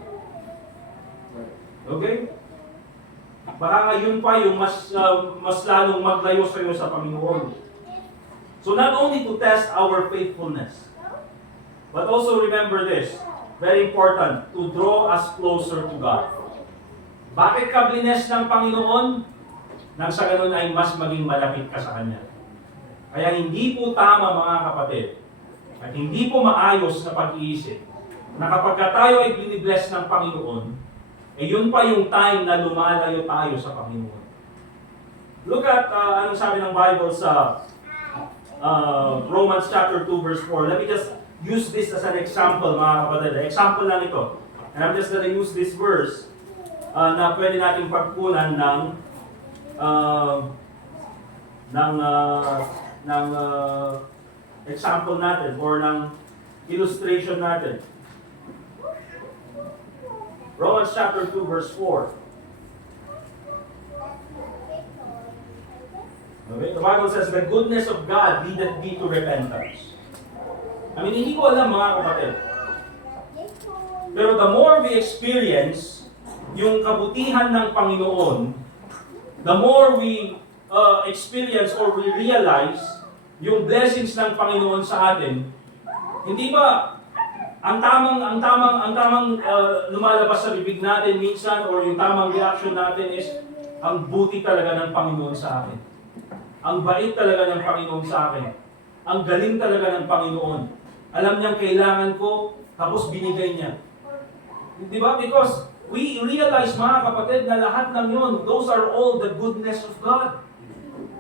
Okay? Baka ngayon pa yung mas lalong maglayo sa iyo sa Panginoon. So not only to test our faithfulness, but also remember this, very important, to draw us closer to God. Bakit ka blines ng Panginoon? Nang sa ganun ay mas maging malapit ka sa Kanya. Kaya hindi po tama mga kapatid, at hindi po maayos na pag-iisip, na kapag tayo ay binibless ng Panginoon, yun pa yung time na lumalayo tayo sa Panginoon. Look at anong sabi ng Bible sa Romans chapter 2 verse 4. Let me just use this as an example, mga kapatid. Example lang ito. And I'm just gonna use this verse na pwede nating pagkunan ng example natin or ng illustration natin. Romans chapter 2 verse 4. Okay? The Bible says, the goodness of God leadeth thee to repentance. I mean, hindi ko alam mga kapatid. Pero the more we experience yung kabutihan ng Panginoon, the more we experience or we realize yung blessings ng Panginoon sa atin, hindi ba ang tamang lumalabas sa bibig natin minsan or yung tamang reaction natin is ang buti talaga ng Panginoon sa akin. Ang bait talaga ng Panginoon sa akin. Ang galing talaga ng Panginoon. Alam niyang kailangan ko, tapos binigay niya. Di ba? Because we realize, mga kapatid, na lahat ng yun, those are all the goodness of God.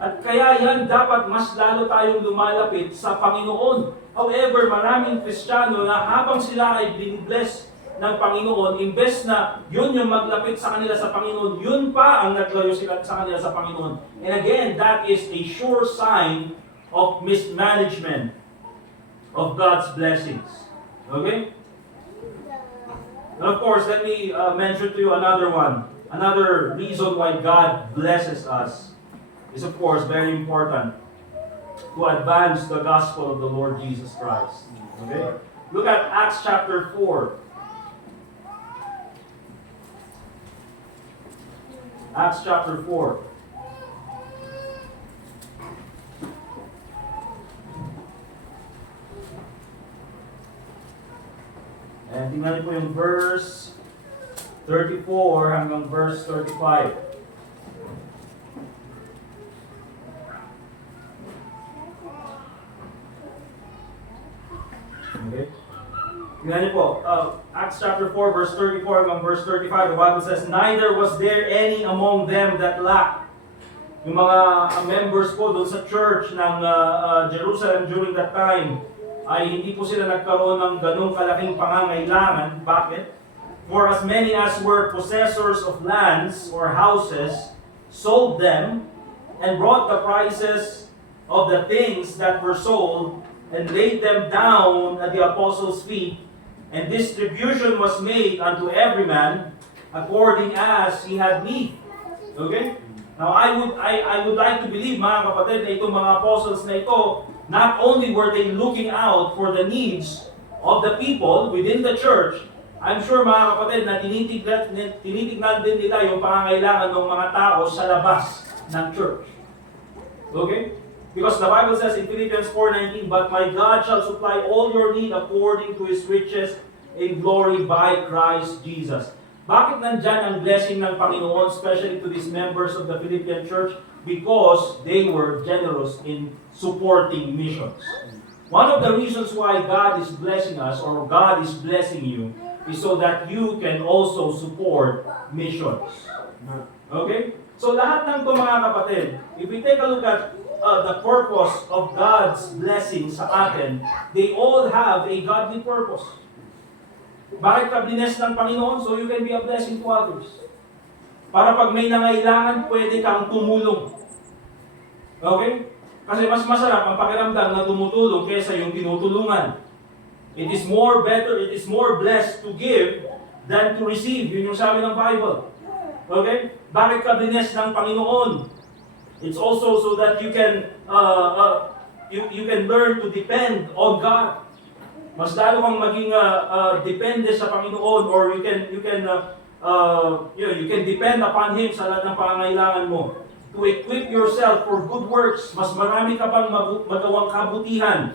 At kaya yan, dapat mas lalo tayong lumalapit sa Panginoon. However, maraming Kristiyano na habang sila ay binibless ng Panginoon, imbes na yun yung maglapit sa kanila sa Panginoon, yun pa ang naglayo sila sa kanila sa Panginoon. And again, that is a sure sign of mismanagement of God's blessings. Okay? And of course, let me mention to you another one. Another reason why God blesses us is of course very important, to advance the gospel of the Lord Jesus Christ. Okay? Look at Acts chapter 4. Acts chapter 4. And tingnan niyo po yung verse 34 hanggang verse 35. Okay? Tingnan niyo po, Acts chapter 4, verse 34 hanggang verse 35, the Bible says, neither was there any among them that lacked. Yung mga members po doon sa church ng Jerusalem during that time, ay hindi po sila nagkaroon ng ganong kalaking pangangailangan. Bakit? For as many as were possessors of lands or houses, sold them, and brought the prices of the things that were sold, and laid them down at the apostles' feet, and distribution was made unto every man according as he had need. Okay? Now, I would like to believe, mga kapatid, na itong mga apostles na ito, not only were they looking out for the needs of the people within the church, I'm sure, mga kapatid, na tinitignan din nila yung pangangailangan ng mga tao sa labas ng church. Okay? Because the Bible says in Philippians 4:19, "But my God shall supply all your need according to His riches in glory by Christ Jesus." Bakit nandyan ang blessing ng Panginoon, especially to these members of the Philippian church? Because they were generous in supporting missions. One of the reasons why God is blessing us, or God is blessing you, is so that you can also support missions. Okay? So lahat ng ito, mga kapatid, if we take a look at the purpose of God's blessing sa atin, they all have a godly purpose. Bakit ka bless ng Panginoon? So you can be a blessing to others. Para pag may nangailangan, pwede kang tumulong. Okay? Kasi mas masarap ang pakiramdam na tumutulong kaysa yung tinutulungan. It is more blessed to give than to receive. Yun yung sabi ng Bible. Okay? Bakit ka bless ng Panginoon? It's also so that you can learn to depend on God. Mas lalo kang maging depende sa Panginoon, or you can depend upon Him sa lahat ng pangangailangan mo. To equip yourself for good works, mas marami ka pang magawang kabutihan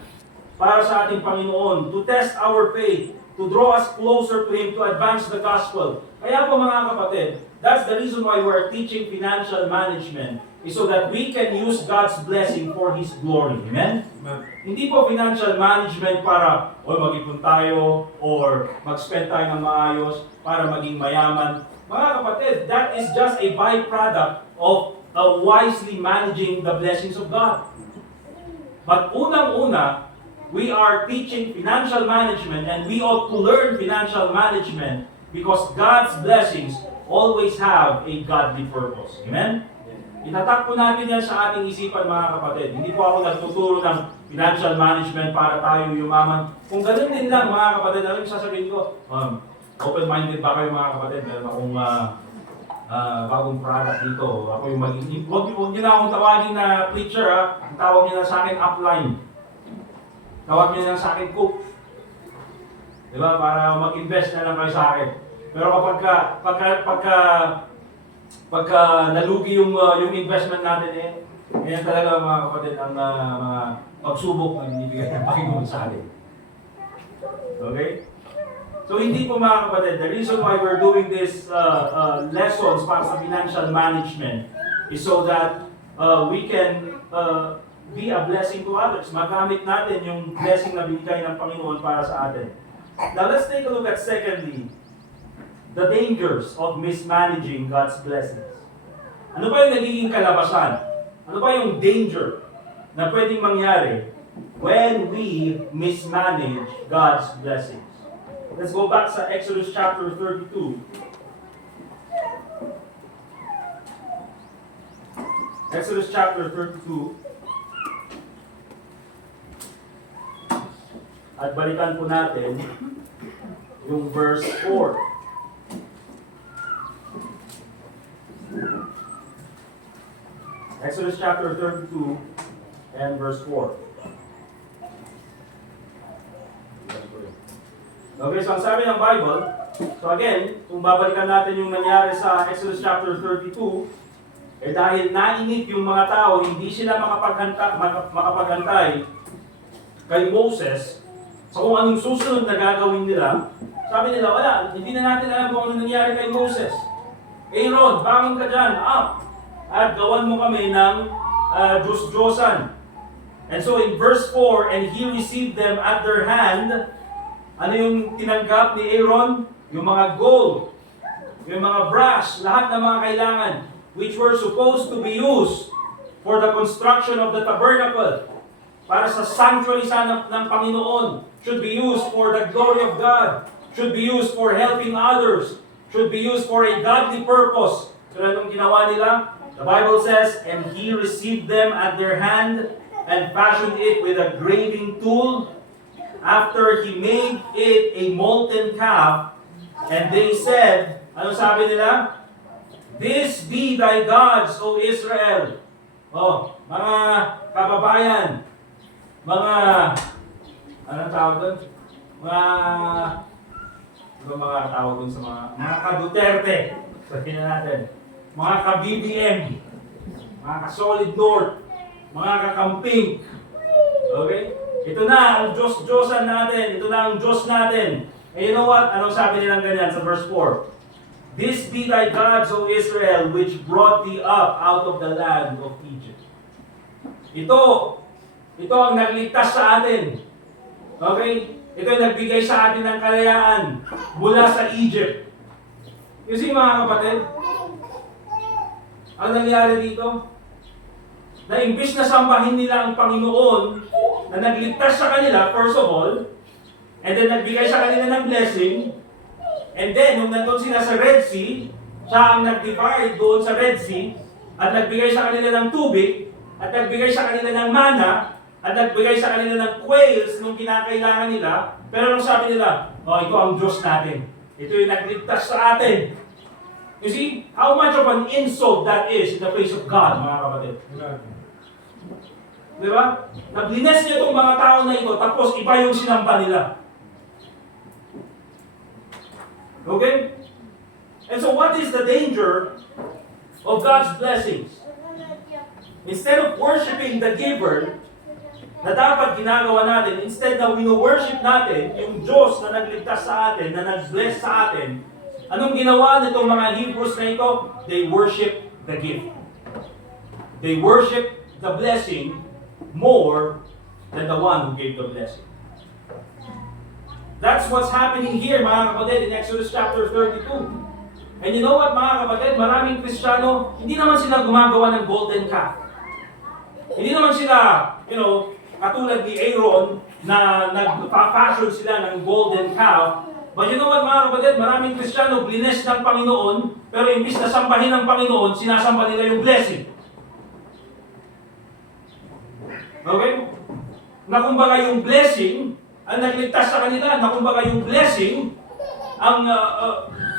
para sa ating Panginoon. To test our faith, to draw us closer to Him, to advance the gospel. Kaya po, mga kapatid, that's the reason why we're teaching financial management, is so that we can use God's blessing for His glory. Amen? Hindi po financial management para mag-ipon tayo or mag-spend tayo ng maayos para maging mayaman. Mga kapatid, that is just a byproduct of wisely managing the blessings of God. But unang-una, we are teaching financial management, and we ought to learn financial management because God's blessings always have a godly purpose. Amen? Itatak po natin yan sa ating isipan, mga kapatid. Hindi po ako nagtuturo ng financial management para tayo yumaman. Kung ganun din lang, mga kapatid, ano yung sasabihin ko? Open-minded ba kayo, mga kapatid? Meron akong bagong product dito. Ako yung magiging... Huwag niyo na akong tawagin na preacher, ha? Ang tawag niyo na sa akin, upline. Tawag niyo na sa akin, coach. Diba? Para mag-invest na lang kayo sa akin. Pero pagka nalugi yung investment natin, yan talaga, mga kapatid, ang mga pagsubok na binibigay ng Panginoon sa atin. Okay? So hindi po, mga kapatid, the reason why we're doing this lessons para sa financial management is so that we can be a blessing to others. Magamit natin yung blessing na binigay ng Panginoon para sa atin. Now let's take a look at secondly, the dangers of mismanaging God's blessings. Ano ba yung nagiging kalabasan? Ano ba yung danger na pwedeng mangyari when we mismanage God's blessings? Let's go back sa Exodus chapter 32. Exodus chapter 32. At balikan po natin yung verse 4. Exodus chapter 32 and verse 4. Okay, so ang sabi ng Bible, so again, kung babalikan natin yung nangyari sa Exodus chapter 32, dahil nainip yung mga tao, hindi sila makapagantay kay Moses sa kung anong susunod na gagawin nila. Sabi nila, wala, hindi na natin alam kung ano nangyari kay Moses. Aaron, bangon ka dyan, up! At gawan mo kami ng Diyos-Diyosan. And so in verse 4, and he received them at their hand. Ano yung tinanggap ni Aaron? Yung mga gold, yung mga brass, lahat ng mga kailangan, which were supposed to be used for the construction of the tabernacle. para sa sanctuary ng Panginoon, should be used for the glory of God, should be used for helping others, should be used for a godly purpose. So anong ginawa nila? The Bible says, and he received them at their hand and fashioned it with a graving tool. After he made it a molten calf, and they said, ano sabi nila? This be thy gods, O Israel. Oh, mga kababayan, mga, anong tawag doon? Mga tawag doon sa mga ka-Duterte. Sabihin na natin. Mga ka-BBM, mga ka-Solid North, mga ka-Camping. Okay? Ito na ang Diyos-Diyosan natin. Ito na ang Diyos natin. And you know what? Anong sabi nilang ganyan sa verse 4? This be thy gods, O Israel, which brought thee up out of the land of Egypt. Ito ang nagligtas sa atin. Okay? Ito ang nagbigay sa atin ng kalayaan mula sa Egypt. Kasi mga kapatid, ang nangyari dito, na imbis na sambahin nila ang Panginoon na nagligtas sa kanila, first of all, and then nagbigay sa kanila ng blessing, and then nung nandun sila sa Red Sea, siya ang nag-divide doon sa Red Sea, at nagbigay sa kanila ng tubig, at nagbigay sa kanila ng mana, at nagbigay sa kanila ng quails nung kinakailangan nila, pero nung sabi nila, oh, ito ang Diyos natin. Ito yung nagligtas sa atin. You see, how much of an insult that is in the face of God, mga kapatid. Di ba? Naglines niya itong mga tao na ito, tapos iba yung sinamba nila. Okay? And so what is the danger of God's blessings? Instead of worshiping the giver, na dapat ginagawa natin, instead na wino-worship natin yung Diyos na nagligtas sa atin, na nag-bless sa atin, anong ginawa nitong mga Hebrews na ito? They worship the gift. They worship the blessing more than the one who gave the blessing. That's what's happening here, mga kapatid, in Exodus chapter 32. And you know what, mga kapatid, maraming Kristiyano, hindi naman sila gumagawa ng golden calf. Hindi naman sila, katulad ni Aaron na nagpa-fashion sila ng golden calf. But you know what, mga kapatid, maraming Kristiyano, blines ng Panginoon, pero imbis na sambahin ng Panginoon, sinasamba nila yung blessing. Okay? Na kumbaga yung blessing, ang nagligtas sa kanila, na kumbaga yung blessing, ang,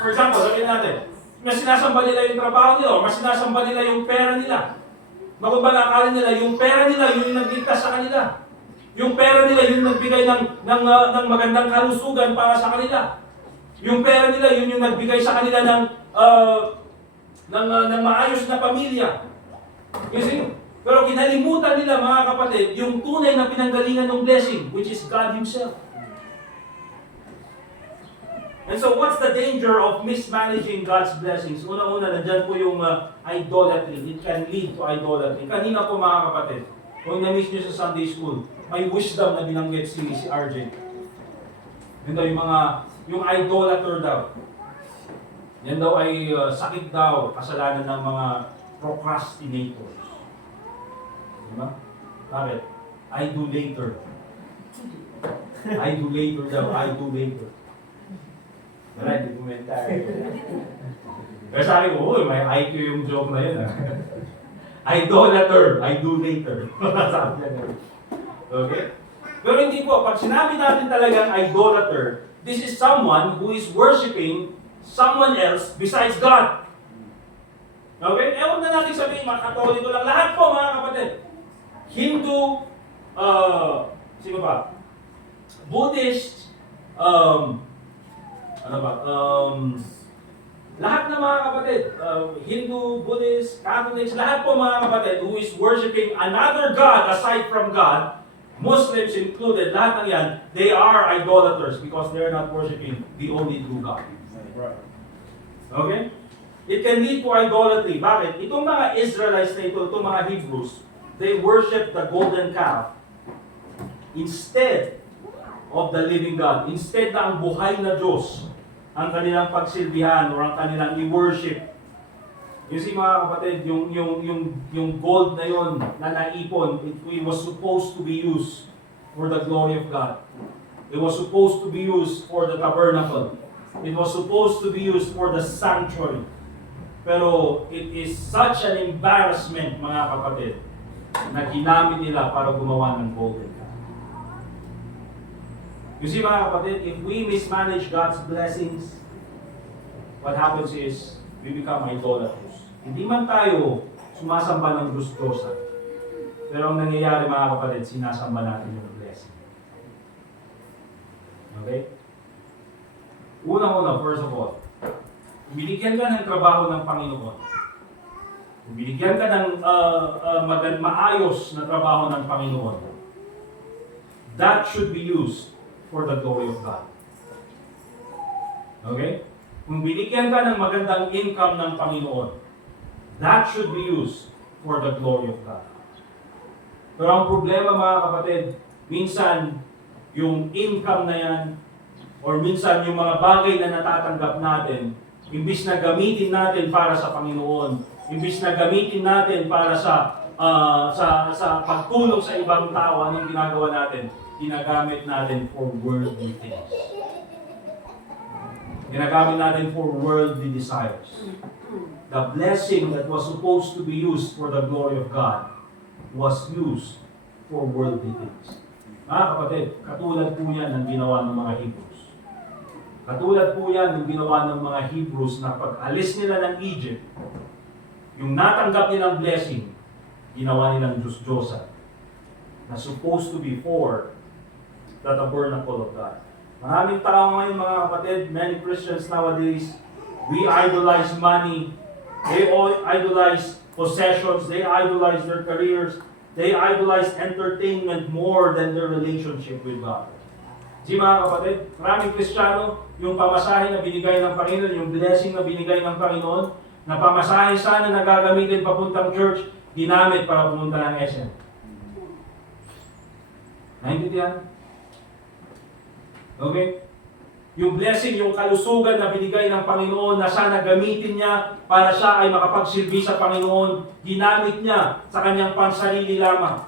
for example, sabihin natin, mas sinasamba nila yung trabaho nila, o mas sinasamba nila yung pera nila. Na kumbaga akala nila, yung pera nila, yun yung nagligtas sa kanila. Yung pera nila, yun yung nagbigay ng magandang kalusugan para sa kanila. Yung pera nila, yun yung nagbigay sa kanila ng maayos na pamilya. You see? Pero kinalimutan nila, mga kapatid, yung tunay na pinanggalingan ng blessing, which is God Himself. And so what's the danger of mismanaging God's blessings? Una-una, nandyan po yung idolatry. It can lead to idolatry. Kanina po, mga kapatid, kung na-miss nyo sa Sunday School, may wisdom na binanggit si RJ. Yun daw yung idolater daw. Yan daw ay sakit daw, kasalanan ng mga procrastinators. Diba? Bakit? I do later. I do later daw, I do later. Wala, hindi komentary. Pero sabi ko, uy, may IQ yung joke na yun. Idolater, I do later. Sabi niya. Okay? Pero hindi po, pag sinabi natin talagang idolater, this is someone who is worshiping someone else besides God. Okay? Ewan na natin sabihin, mga Katoliko lang. Lahat po, mga kapatid. Hindu, sino ba? Buddhist, lahat ng mga kapatid, Hindu, Buddhist, Catholics, lahat po mga kapatid who is worshiping another God aside from God, Muslims included, lahat ng yan, they are idolaters because they are not worshiping the only true God. Okay? It can lead to idolatry. Bakit? Itong mga Israelites na ito, itong mga Hebrews, they worship the golden calf instead of the living God. Instead na ang buhay na Diyos ang kanilang pagsilbihan o ang kanilang i-worship. You see mga kapatid, yung gold na yon na naipon, it was supposed to be used for the glory of God. It was supposed to be used for the tabernacle. It was supposed to be used for the sanctuary. Pero it is such an embarrassment mga kapatid na ginamit nila para gumawa ng golden calf. You see mga kapatid, if we mismanage God's blessings, what happens is we become idolaters. Hindi man tayo sumasamba ng Diyos-Diyosan. Pero ang nangyayari mga kapatid, sinasamba natin yung blessing. Okay? Unang-una, first of all, binigyan ka ng trabaho ng Panginoon. Binigyan ka ng maayos na trabaho ng Panginoon. That should be used for the glory of God. Okay? Kung binigyan ka ng magandang income ng Panginoon, that should be used for the glory of God. Pero ang problema mga kapatid, minsan yung income na yan, or minsan yung mga bagay na natatanggap natin, imbis na gamitin natin para sa Panginoon, imbis na gamitin natin para sa pagtulong sa ibang tao, anong ginagawa natin? Ginagamit natin for worldly things. Ginagamit natin for worldly desires. The blessing that was supposed to be used for the glory of God was used for worldly things. Mga kapatid, katulad po yan ng ginawa ng mga Hebrews. Katulad po yan ng ginawa ng mga Hebrews na pag-alis nila ng Egypt, yung natanggap nilang blessing, ginawa nilang Diyos-Diyosan na supposed to be for the tabernacle of God. Maraming tao ngayon mga kapatid, many Christians nowadays, we idolize money, they all idolize possessions, they idolize their careers, they idolize entertainment more than their relationship with God. Si mga kapatid, maraming Kristiyano, yung pamasahe na binigay ng Panginoon, yung blessing na binigay ng Panginoon, na pamasahe sana na gagamitin papuntang church, ginamit para pumunta ng SM. Naintindihan? Okay? Yung blessing, yung kalusugan na binigay ng Panginoon na sana gamitin niya para siya ay makapagsilbi sa Panginoon, ginamit niya sa kanyang pansarili lamang.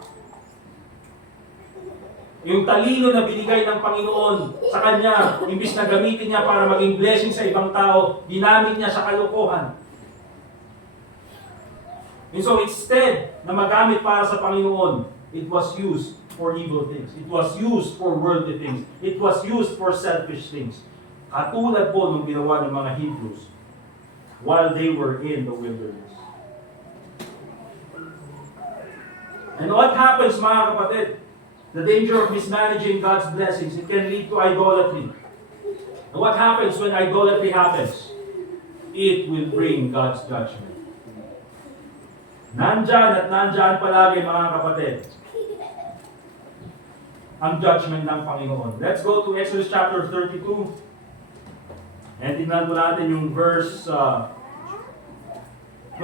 Yung talino na binigay ng Panginoon sa kanya, imbis na gamitin niya para maging blessing sa ibang tao, ginamit niya sa kalokohan. And so instead na magamit para sa Panginoon, it was used for evil things. It was used for worldly things. It was used for selfish things. Katulad po nung ginawa ng mga Hebrews while they were in the wilderness. And what happens mga kapatid? The danger of mismanaging God's blessings, it can lead to idolatry. And what happens when idolatry happens? It will bring God's judgment. Nandyan at nandyan palagi mga kapatid ang judgment ng Panginoon. Let's go to Exodus chapter 32. And tingnan po natin yung verse 28.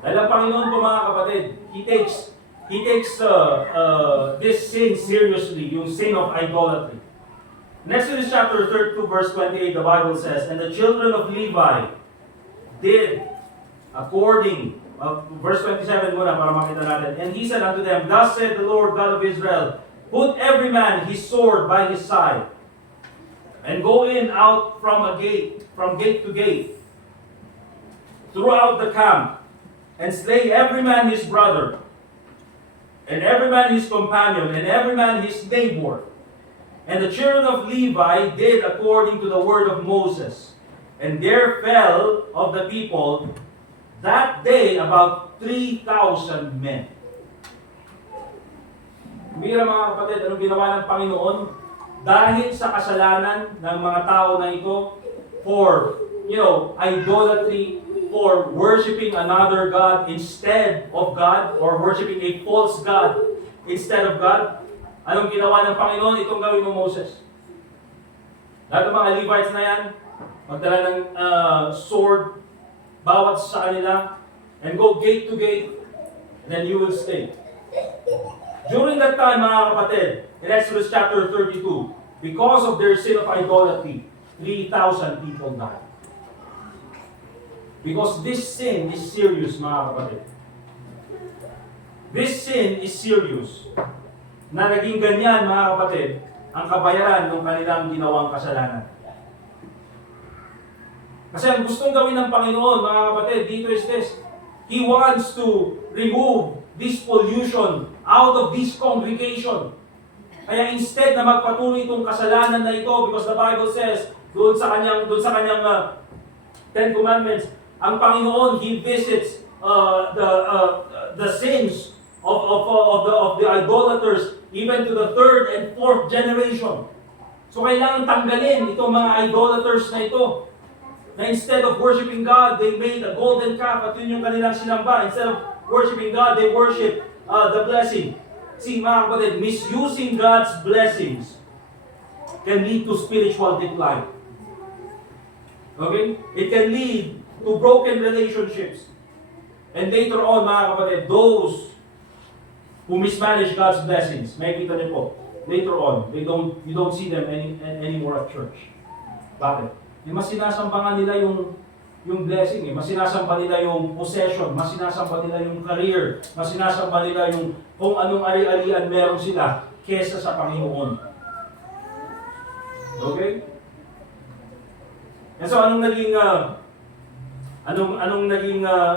Dahil ang Panginoon po mga kapatid, He takes this sin seriously, yung sin of idolatry. In Exodus chapter 32 verse 28, the Bible says, "And the children of Levi did according," verse 27 muna para makita natin, "And he said unto them, Thus said the Lord God of Israel, Put every man his sword by his side, and go in out from gate to gate, throughout the camp, and slay every man his brother, and every man his companion, and every man his neighbor. And the children of Levi did according to the word of Moses. And there fell of the people that day about 3,000 men." Mira mga kapatid, anong ginawa ng Panginoon? Dahil sa kasalanan ng mga tao na ito, for, idolatry, for worshiping another God instead of God, or worshiping a false God instead of God, anong ginawa ng Panginoon? Itong gawin mo, Moses. Lahat ng mga Levites na yan, magdala ng sword, bawat sa kanila, and go gate to gate, and then you will stay. During that time, mga kapatid, in Exodus chapter 32, because of their sin of idolatry, 3,000 people died. Because this sin is serious, mga kapatid. This sin is serious. Na naging ganyan, mga kapatid, ang kabayaran ng kanilang ginawang kasalanan. Kasi ang gustong gawin ng Panginoon, mga kapatid, dito is this. He wants to remove this pollution out of this congregation. Kaya instead na magpatuloy itong kasalanan na ito, because the Bible says, doon sa kanyang Ten Commandments, ang Panginoon, He visits the sins of the idolaters even to the third and fourth generation. So kailangan tanggalin itong mga idolaters na ito. Na instead of worshiping God, they made a golden calf at yun yung kanilang sinamba. Instead of worshiping God, they worship the blessing. See, mga kapatid, misusing God's blessings can lead to spiritual decline. Okay? It can lead to broken relationships. And later on, mga kapatid, those who mismanage God's blessings, makikita niyo po, later on, you don't see them anymore at church. Bakit? Mas sinasamba nga nila yung blessing, mas sinasamba nila yung possession, mas sinasamba nila yung career, mas sinasamba nila yung kung anong ari-arian meron sila kesa sa Panginoon. Okay? And so anong naging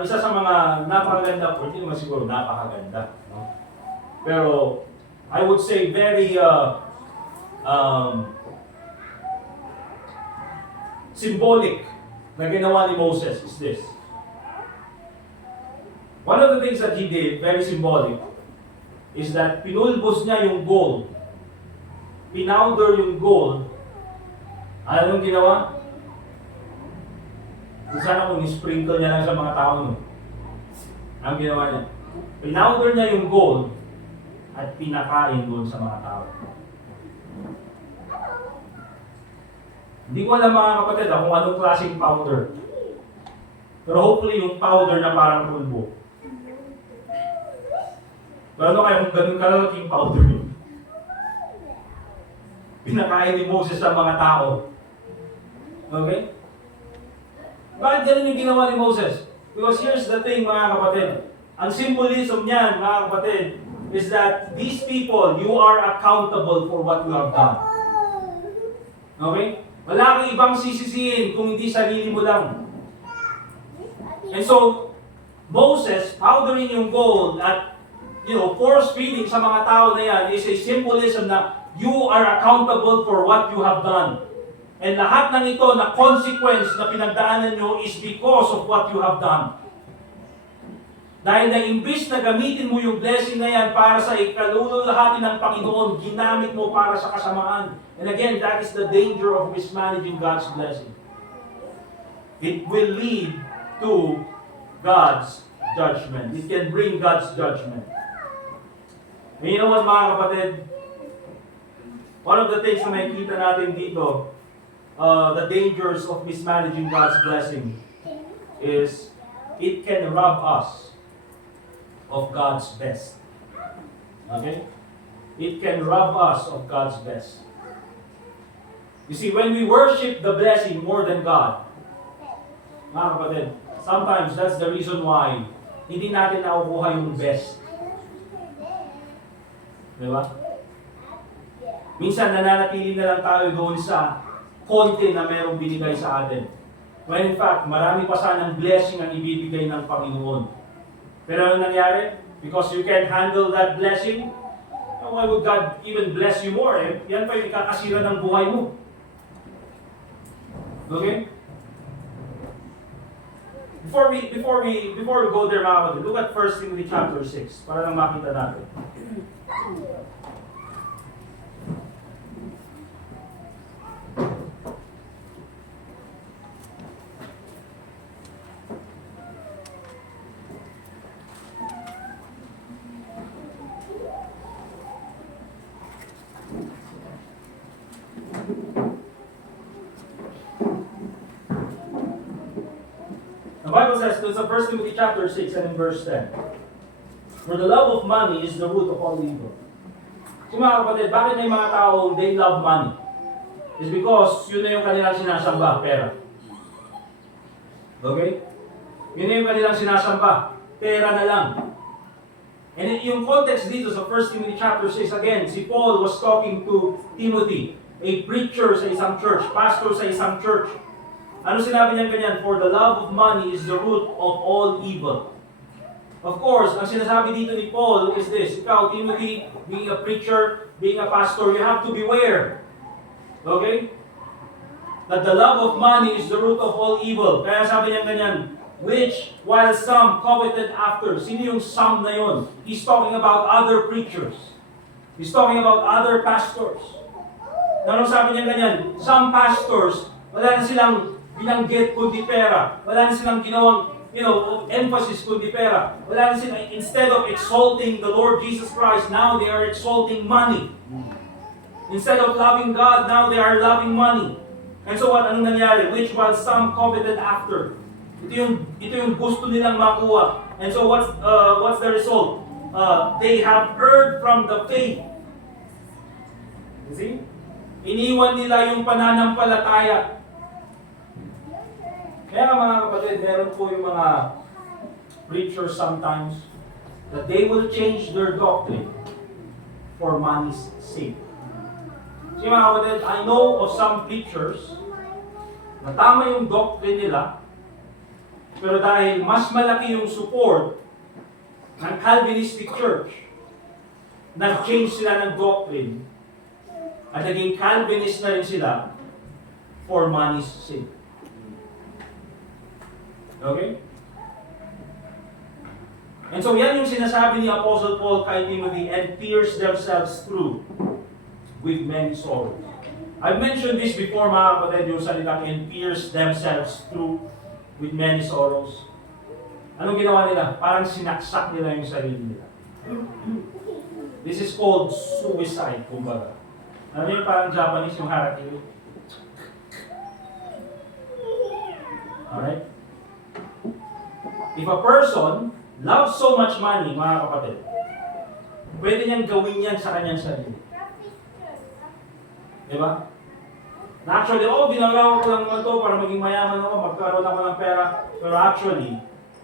isa sa mga napakaganda, o hindi naman siguro napakaganda, no? Pero I would say very symbolic na ginawa ni Moses is this. One of the things that he did, very symbolic, is that pinulbos niya yung gold. Pinowder yung gold. Ano yung ginawa? Sana kung ni-sprinkle niya lang sa mga tao no. Ang ginawa niya. Pinowder niya yung gold at pinakain doon sa mga tao. Hindi ko alam mga kapatid kung anong klaseng powder. Pero hopefully yung powder na parang pulbo. Pero ano kaya kung ganun kalalaking powder yun? Pinakain ni Moses sa mga tao. Okay? Bakit ganun yung ginawa ni Moses? Because here's the thing mga kapatid. Ang symbolism niyan mga kapatid is that these people, you are accountable for what you have done. Okay? Wala kang ibang sisisihin kung hindi sarili mo lang. And so, Moses, powdering yung gold at, force feeding sa mga tao na yan is a symbolism na you are accountable for what you have done. And lahat ng ito na consequence na pinagdaanan nyo is because of what you have done. Dahil na imbis na gamitin mo yung blessing na yan para sa ikalululahati ng Panginoon, ginamit mo para sa kasamaan. And again, that is the danger of mismanaging God's blessing. It will lead to God's judgment. It can bring God's judgment. And you know what mga kapatid? One of the things na makikita natin dito, the dangers of mismanaging God's blessing is it can rob us of God's best. Okay? It can rob us of God's best. You see, when we worship the blessing more than God, mga kapatid, sometimes that's the reason why hindi natin nakukuha yung best. Diba? Minsan nananatili na lang tayo doon sa konti na merong binigay sa atin. When in fact, marami pa sanang blessing ang ibibigay ng Panginoon. Pero ano nangyari? Because you can't handle that blessing, why would God even bless you more? Yan pa yung ikakasira ng buhay mo. Okay? Before we go there, mga kapatid, look at 1 Timothy chapter 6 para lang makita natin. The Bible says, it's in 1 Timothy chapter 6 and in verse 10. For the love of money is the root of all evil. So mga kapatid, bakit may mga tao, they love money? It's because yun na yung kanilang sinasamba, pera. Okay? Yun na yung kanilang sinasamba, pera na lang. And yung context dito sa 1 Timothy chapter 6, again, si Paul was talking to Timothy, a preacher sa isang church, pastor sa isang church. Ano sinabi niya ganyan? For the love of money is the root of all evil. Of course, ang sinasabi dito ni Paul is this, ikaw, Timothy, being a preacher, being a pastor, you have to beware. Okay? That the love of money is the root of all evil. Kaya sabi niya ganyan, which while some coveted after. Sino yung some na yun? He's talking about other preachers. He's talking about other pastors. Anong sabi niya ganyan? Some pastors, wala na silang binanggit kundi pera. Wala na silang ginawang emphasis kundi pera. Wala na silang, instead of exalting the Lord Jesus Christ, now they are exalting money. Instead of loving God, now they are loving money. And so what? Anong nangyari? Which while some coveted after. Ito yung gusto nilang makuha. And so what's the result? They have erred from the faith. You see? Iniwan nila yung pananampalataya. Kaya mga kapatid, meron po yung mga preachers sometimes that they will change their doctrine for money's sake. Kasi mga kapatid, I know of some preachers na tama yung doctrine nila, pero dahil mas malaki yung support ng Calvinistic Church, nag-change sila ng doctrine at naging Calvinist na rin sila for money's sake. Okay? And so yan yung sinasabi ni Apostle Paul kay Timothy, and pierce themselves through with many sorrows. I've mentioned this before mga kapatid, yung salitang and pierce themselves through with many sorrows. Anong ginawa nila? Parang sinaksak nila yung sarili nila. This is called suicide, kumbaga. Ano yung parang Japanese yung harakiri? Alright? If a person loves so much money, mga kapatid, pwede niyang gawin yan sa kanyang sarili. Diba? Na actually, ginagawa ko lang ito para maging mayaman ako, magkaroon ako ng pera. Pero actually,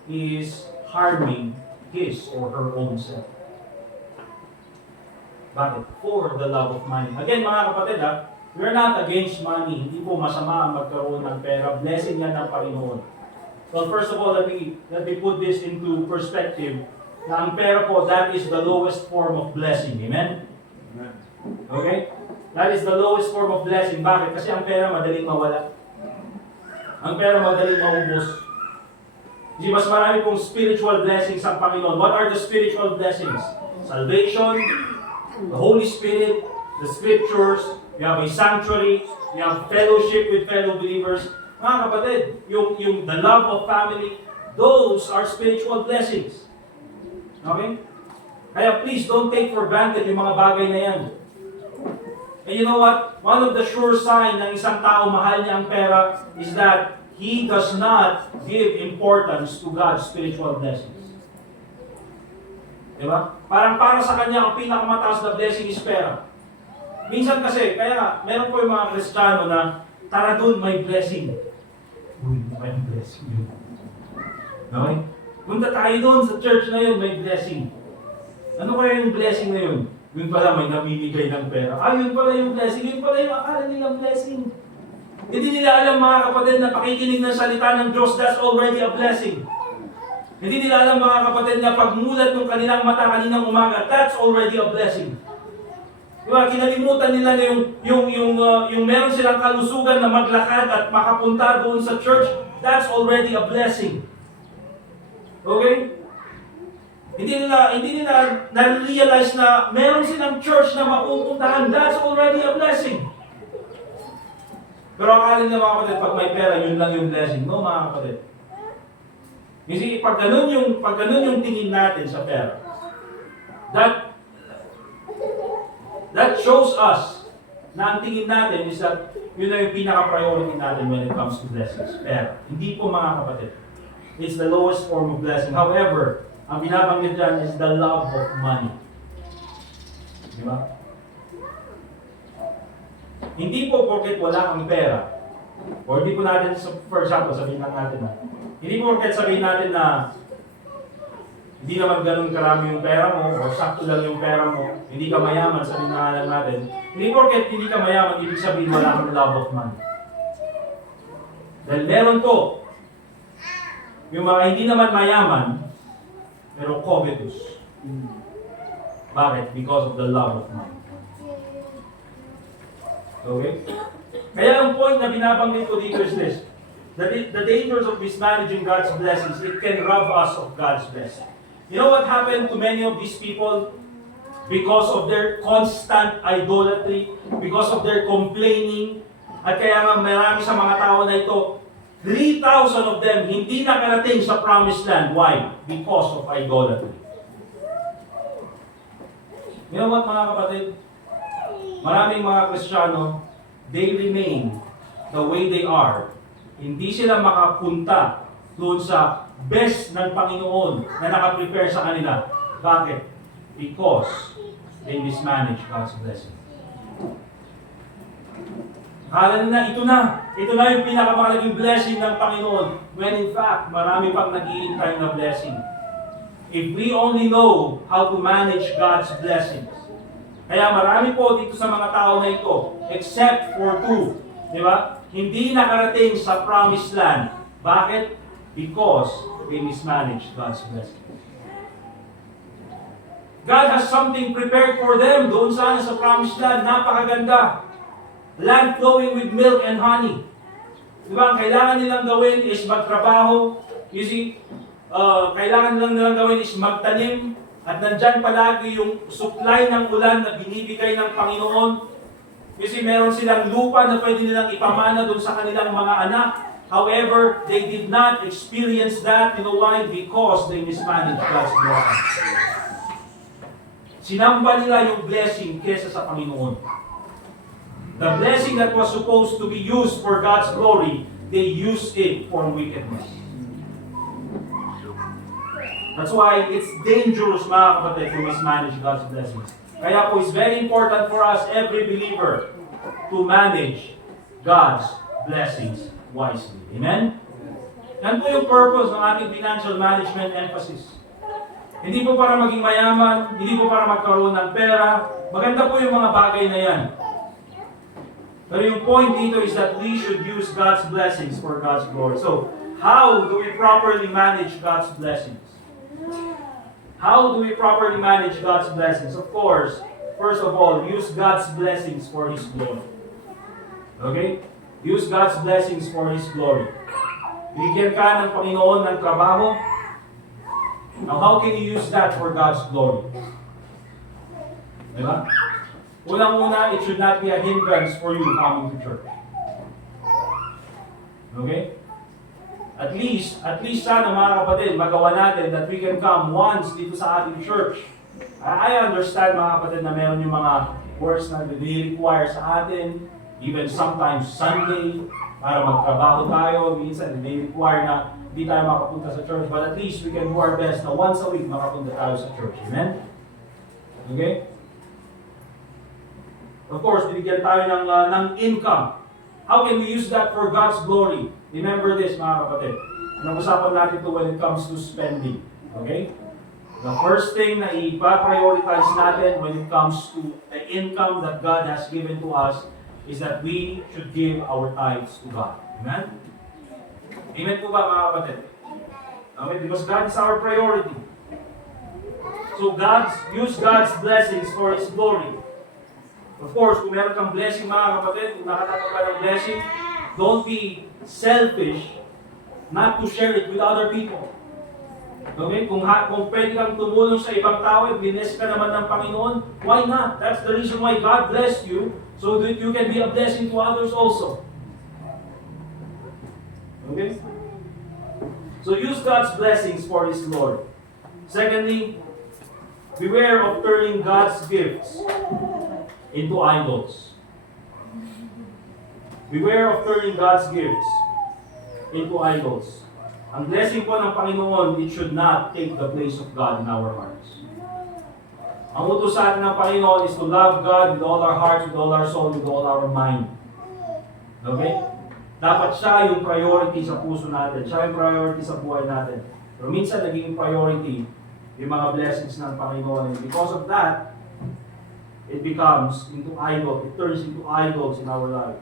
he is harming his or her own self. Bakit? For the love of money. Again, mga kapatid, we're not against money. Hindi po masama ang magkaroon ng pera. Blessing yan ng Panginoon. Well, first of all, let me put this into perspective. Na ang pera po, that is the lowest form of blessing. Amen? Okay? That is the lowest form of blessing. Bakit? Kasi ang pera madaling mawala. Ang pera madaling maubos. Kasi mas marami pong spiritual blessings ang Panginoon. What are the spiritual blessings? Salvation, the Holy Spirit, the Scriptures, you have a sanctuary, you have fellowship with fellow believers. Mga kapatid, yung the love of family, those are spiritual blessings. Okay? Kaya please don't take for granted yung mga bagay na yan. And you know what? One of the sure sign ng isang tao mahal niya ang pera is that he does not give importance to God's spiritual blessings. Diba? Para sa kanya, ang pinakamataas na blessing is pera. Minsan kasi, kaya meron po yung mga Kristiyano na tara dun, may blessing. Uy, may blessing yun. Okay? Punta tayo dun sa church na yun, may blessing. Ano kaya yung blessing na yun? Yun pala may namimigay ng pera. Yun pala yung blessing. Yun pala yung akala nilang blessing. Hindi nila alam mga kapatid na pakikinig ng salita ng Diyos, that's already a blessing. Hindi nila alam mga kapatid na pagmulat ng kanilang mata kaninang umaga, that's already a blessing. Diba? Kinalimutan nila na yung meron silang kalusugan na maglakad at makapunta doon sa church, that's already a blessing. Okay? Hindi nila na-realize na meron silang church na mapupuntahan. That's already a blessing. Pero akala nila mga kapatid, pag may pera, yun lang yung blessing. No, mga kapatid. Kasi pag ganun yung tingin natin sa pera, that shows us na ang tingin natin is that yun na yung pinaka-priority natin when it comes to blessings. Pera. Hindi po mga kapatid. It's the lowest form of blessing. However, ang binabanggit dyan is the love of money. Di ba? Hindi po porket wala kang pera, or hindi po natin, for example, sabihin lang natin na, hindi po porket sabihin natin na hindi naman ganun karami yung pera mo, o sakto lang yung pera mo, hindi ka mayaman, sabihin na lang natin. Hindi porket hindi ka mayaman, ibig sabihin wala kang love of money. Dahil meron po, yung mga hindi naman mayaman, pero covetous. Bakit? Because of the love of money. Okay? Kaya ang point na binabanggit ko dito is this. The dangers of mismanaging God's blessings, it can rob us of God's blessing. You know what happened to many of these people? Because of their constant idolatry, because of their complaining, at kaya nga marami sa mga tao na ito, 3,000 of them hindi nakarating sa promised land. Why? Because of idolatry. You know what, mga kapatid? Maraming mga Kristiyano, they remain the way they are. Hindi sila makapunta doon sa best ng Panginoon na nakaprepare sa kanila. Bakit? Because they mismanage God's blessing. Akala nila, ito na yung pinakamalaking blessing ng Panginoon. When in fact, marami pang nag-iintay na blessing. If we only know how to manage God's blessings. Kaya marami po dito sa mga tao na ito, except for two, di ba? Hindi nakarating sa promised land. Bakit? Because they mismanage God's blessings. God has something prepared for them doon sana sa promised land. Napakaganda. Land flowing with milk and honey. Di ba? Ang kailangan nilang gawin is magtrabaho. You see, kailangan nilang gawin is magtanim. At nandyan palagi yung supply ng ulan na binibigay ng Panginoon. Kasi meron silang lupa na pwede nilang ipamana doon sa kanilang mga anak. However, they did not experience that. You know why? Because they mismanaged God's blessing. Sinamba nila yung blessing kesa sa Panginoon. The blessing that was supposed to be used for God's glory, they used it for wickedness. That's why it's dangerous, mga kapatid, to mismanage God's blessings. Kaya po, it's very important for us, every believer, to manage God's blessings wisely. Amen? Yan po yung purpose ng ating financial management emphasis. Hindi po para maging mayaman, hindi po para magkaroon ng pera. Maganda po yung mga bagay na yan. Pero yung point dito is that we should use God's blessings for God's glory. So, how do we properly manage God's blessings? How do we properly manage God's blessings? Of course, first of all, use God's blessings for His glory. Okay? Use God's blessings for His glory. Bigyan ka ng Panginoon ng trabaho. Now, how can you use that for God's glory? Diba? Unang-una, it should not be a hindrance for you coming to church. Okay? At least sana mga kapatid, magawa natin that we can come once dito sa ating church. I understand mga kapatid na meron yung mga works na nire-require sa atin, even sometimes Sunday, para magtrabaho tayo, minsan nire-require na hindi tayo makapunta sa church, but at least we can do our best na once a week makapunta tayo sa church. Amen? Okay? Of course, binigyan tayo ng income. How can we use that for God's glory? Remember this, mga kapatid. Nag-usapan natin ito when it comes to spending. Okay? The first thing na ipa-prioritize natin when it comes to the income that God has given to us is that we should give our tithes to God. Amen? Amen po ba, mga kapatid? Okay? Because God is our priority. So use God's blessings for His glory. Of course, kung meron kang blessing, mga kapatid, kung nakatanggap ka ng blessing, don't be selfish not to share it with other people. Okay? Kung pwede kang tumulong sa ibang tao, bless ka naman ng Panginoon, why not? That's the reason why God blessed you, so that you can be a blessing to others also. Okay? So use God's blessings for His glory. Secondly, beware of turning God's gifts into idols. Beware of turning God's gifts into idols. Ang blessing po ng Panginoon, it should not take the place of God in our hearts. Ang utos sa atin ng Panginoon is to love God with all our heart, with all our soul, with all our mind. Okay? Dapat siya yung priority sa puso natin. Siya yung priority sa buhay natin. Pero minsan naging priority yung mga blessings ng Panginoon. And because of that, it becomes into idol. It turns into idols in our life.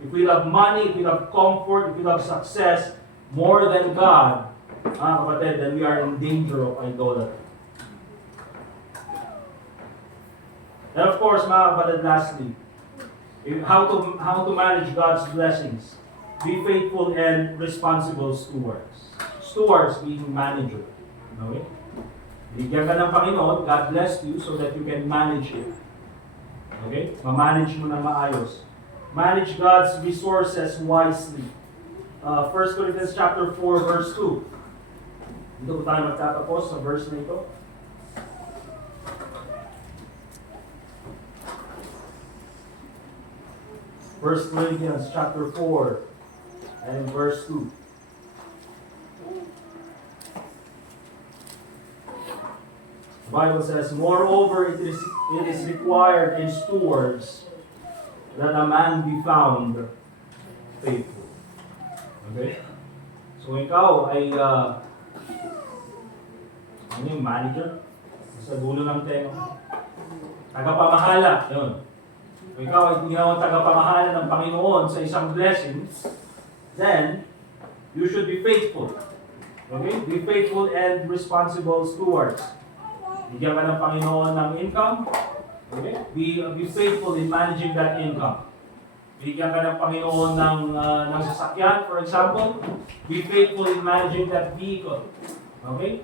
If we love money, if we love comfort, if we love success more than God, mga kapatid, then we are in danger of idolatry. And of course, mga kapatid, lastly, how to manage God's blessings. Be faithful and responsible stewards. Stewards being manager. Okay? Bigyan ka ng Panginoon, God bless you so that you can manage it. Okay? Ma-manage mo na maayos. Manage God's resources wisely. 1 Corinthians chapter 4, verse 2. Dito po tayo magtatapos sa verse na ito. First Corinthians chapter 4 and verse 2. The Bible says, moreover, it is required in stewards that a man be found faithful. Okay? So ikaw ay ano yung manager? Sa dulo ng tenga. Tagapamahala. Yun. Kung ikaw ay ginawang tagapamahala ng Panginoon sa isang blessing, then you should be faithful. Okay? Be faithful and responsible stewards. Bigyan ka ng Panginoon ng income. Okay? Be faithful in managing that income. Bigyan ka ng Panginoon ng sasakyan, for example. Be faithful in managing that vehicle. Okay?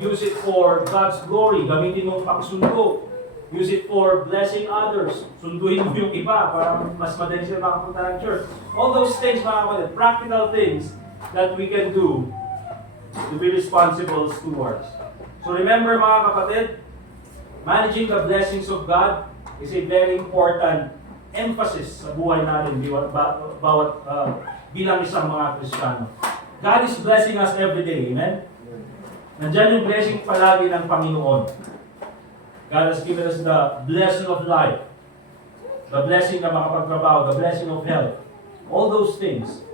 Use it for God's glory. Gamitin mong paksundo. Use it for blessing others. Sunduin mo yung iba para mas madali sila makapunta ng church. All those things, mga kapatid, practical things that we can do to be responsible stewards. So remember, mga kapatid, managing the blessings of God is a very important emphasis sa buhay natin bilang isang mga Kristiyano. God is blessing us every day. Amen? Nandiyan yung blessing palagi ng Panginoon. God has given us the blessing of life, the blessing na makapagtrabaho, the blessing of health. All those things,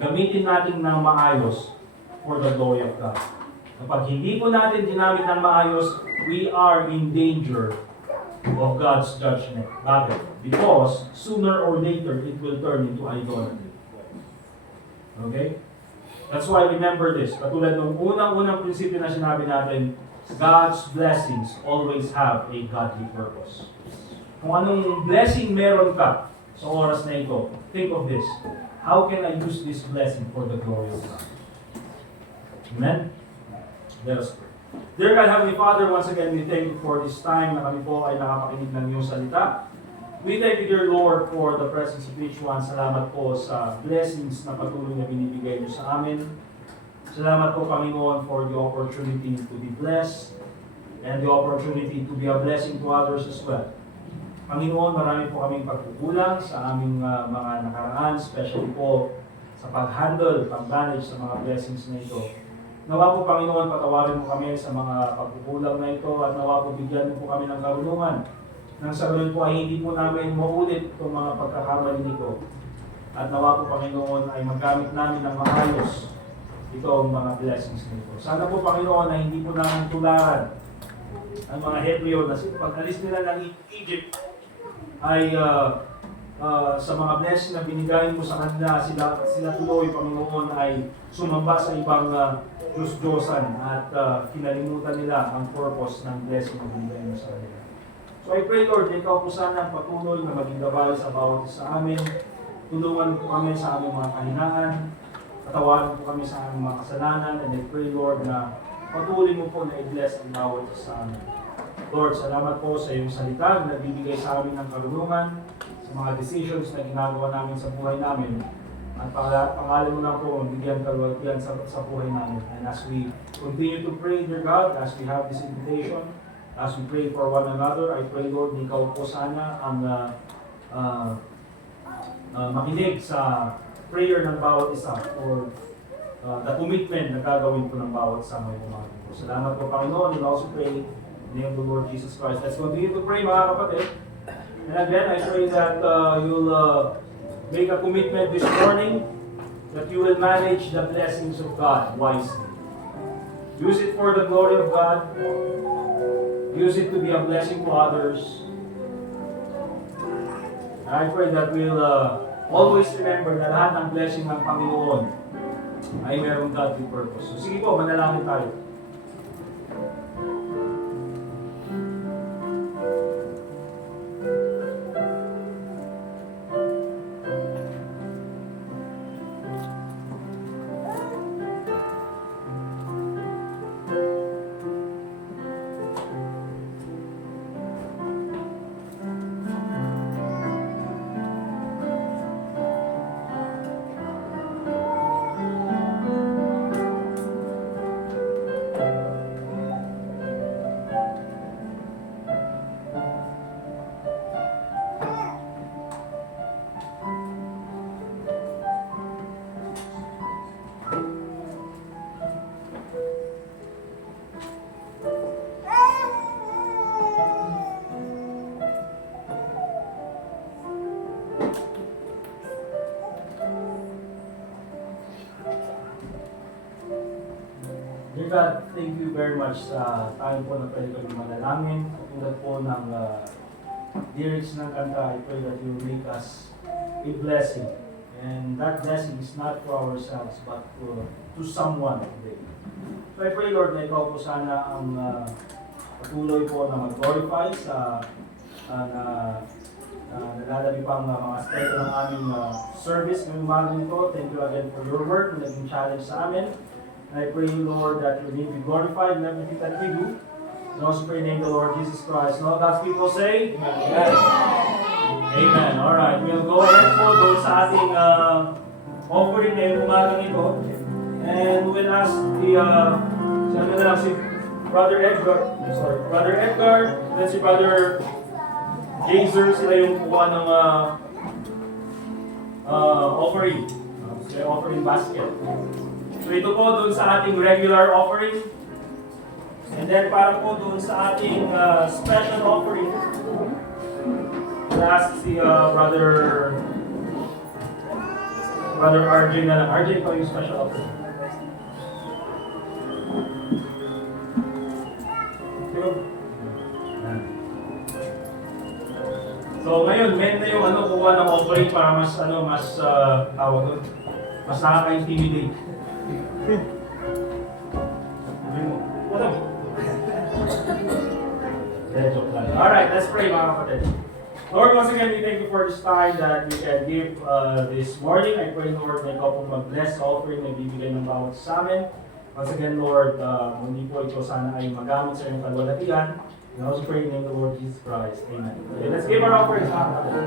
gamitin natin ng maayos for the glory of God. Kapag hindi po natin ginamit ng maayos, we are in danger of God's judgment. Bakit? Because sooner or later, it will turn into idolatry. Okay? That's why remember this. Katulad ng unang-unang prinsipyo na sinabi natin, God's blessings always have a godly purpose. Kung anong blessing meron ka sa oras na ito, think of this. How can I use this blessing for the glory of God? Amen? Let us pray. Dear God, Heavenly Father, once again, we thank you for this time na kami po ay nakapakinig ng iyong salita. We thank you, dear Lord, for the presence of each one. Salamat po sa blessings na patuloy na binibigay niyo sa amin. Salamat po, Panginoon, for the opportunity to be blessed and the opportunity to be a blessing to others as well. Panginoon, marami po kaming pagkukulang sa aming mga nakaraan, especially po sa pag-handle, pag-manage sa mga blessings na ito. Nawa po, Panginoon, patawarin mo kami sa mga pagkukulang na ito at nawa po bigyan mo po kami ng karunungan. Nang sa ganun po ay hindi po namin maulit itong mga pagkakamali nito. At nawa po, Panginoon, ay magamit namin ng maayos itong mga blessings nito. Sana po, Panginoon, na hindi po namin tularan ang mga Hebreo na pag-alis nila ng Egypt ay sa mga blessing na binigay mo sa kanila, sila tuloy, Panginoon, ay sumamba sa ibang Diyos-Diyosan at kinalimutan nila ang purpose ng blessing na binigay mo sa kanila. So I pray, Lord, na ikaw po sana patuloy na maging gabay sa bawat isa sa amin. Tulungan po kami sa aming mga kahinaan. Patawarin po kami sa aming mga kasalanan. And I pray, Lord, na patuloy mo po na i-bless ang bawat isa sa amin. Lord, salamat po sa iyong salita na nagbibigay sa amin ng karunungan sa mga decisions na ginagawa namin sa buhay namin. At pangalan mo na po, bigyan kalwaltian sa buhay namin. And as we continue to pray, dear God, as we have this invitation, as we pray for one another, I pray, Lord, ikaw po sana ang makinig sa prayer ng bawat isa for the commitment na gagawin po ng bawat sama ng mga po. Salamat po, Panginoon. And also pray in the name of the Lord Jesus Christ. Let's continue to pray, mga kapatid. And again, I pray that you'll make a commitment this morning that you will manage the blessings of God wisely. Use it for the glory of God. Use it to be a blessing to others. And I pray that we'll always remember na lahat ng blessing ng Panginoon ay mayroong godly purpose. So sige po, manalangin tayo. Dear God, thank you very much sa time po na pwede kami manalangin. Katulad po ng lyrics ng kanta, I pray that you will make us a blessing. And that blessing is not for ourselves, but to someone today. So I pray, Lord, na ikaw po sana ang patuloy po na mag-glorify sa nalalabi pang mga aspecto ng aming service ngayong umaga nito. Thank you again for your work na naging challenge sa amin. And I pray, Lord, that your name be glorified in everything that we do. And also pray in the name of the Lord Jesus Christ. And all God's people say, Amen. Amen. Alright, we'll go ahead po doon sa ating offering ngayong umaga nito. And we'll ask si Brother Edgar, then si Brother Jazer, sila yung kuha ng offering. Sila yung offering basket. So ito po dun sa ating regular offering. And then para po dun sa ating special offering, we'll ask si Brother RJ na lang. RJ po yung special offering. So ngayon, men na yung kuha ng offering para mas tawag doon, mas nakaka-intimidate. Joke lang. Alright, let's pray mga kapatid. Lord, once again, we thank you for this time that we can give this morning. I pray, Lord, na ikaw pong mag-bless sa offering na ibibigay ng bawat sa amin. Once again, Lord, hindi po ito sana ay magamit sa iyong kalwalatian. We also pray in the name of the Lord Jesus Christ. Amen. Okay, let's give our offerings mga kapatid.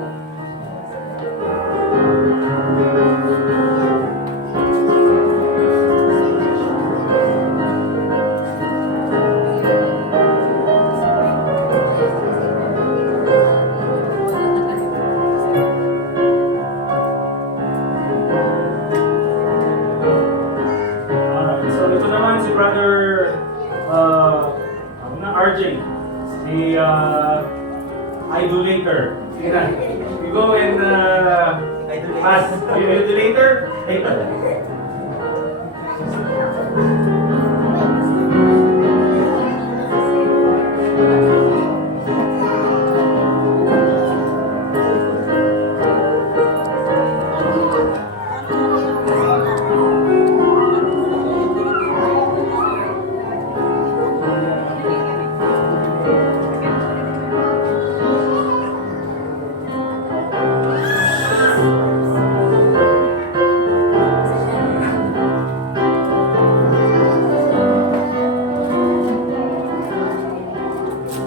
RJ, the idolater. You go and ask, idolater?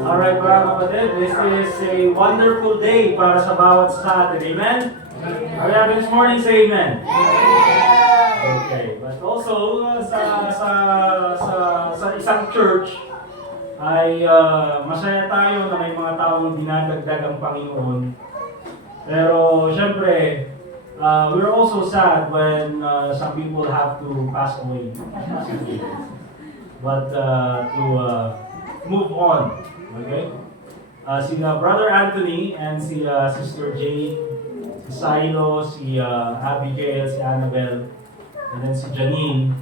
Alright mga kapatid, this is a wonderful day para sa bawat sa atin. Amen? Are we having this morning? Say amen. Okay, but also sa isang church ay masaya tayo na may mga taong dinadagdag ang Panginoon. Pero syempre, we're also sad when some people have to pass away. But to move on, okay? Si Brother Anthony and si Sister Jane, si Silo, si Abigail, si Annabelle, and then si Janine.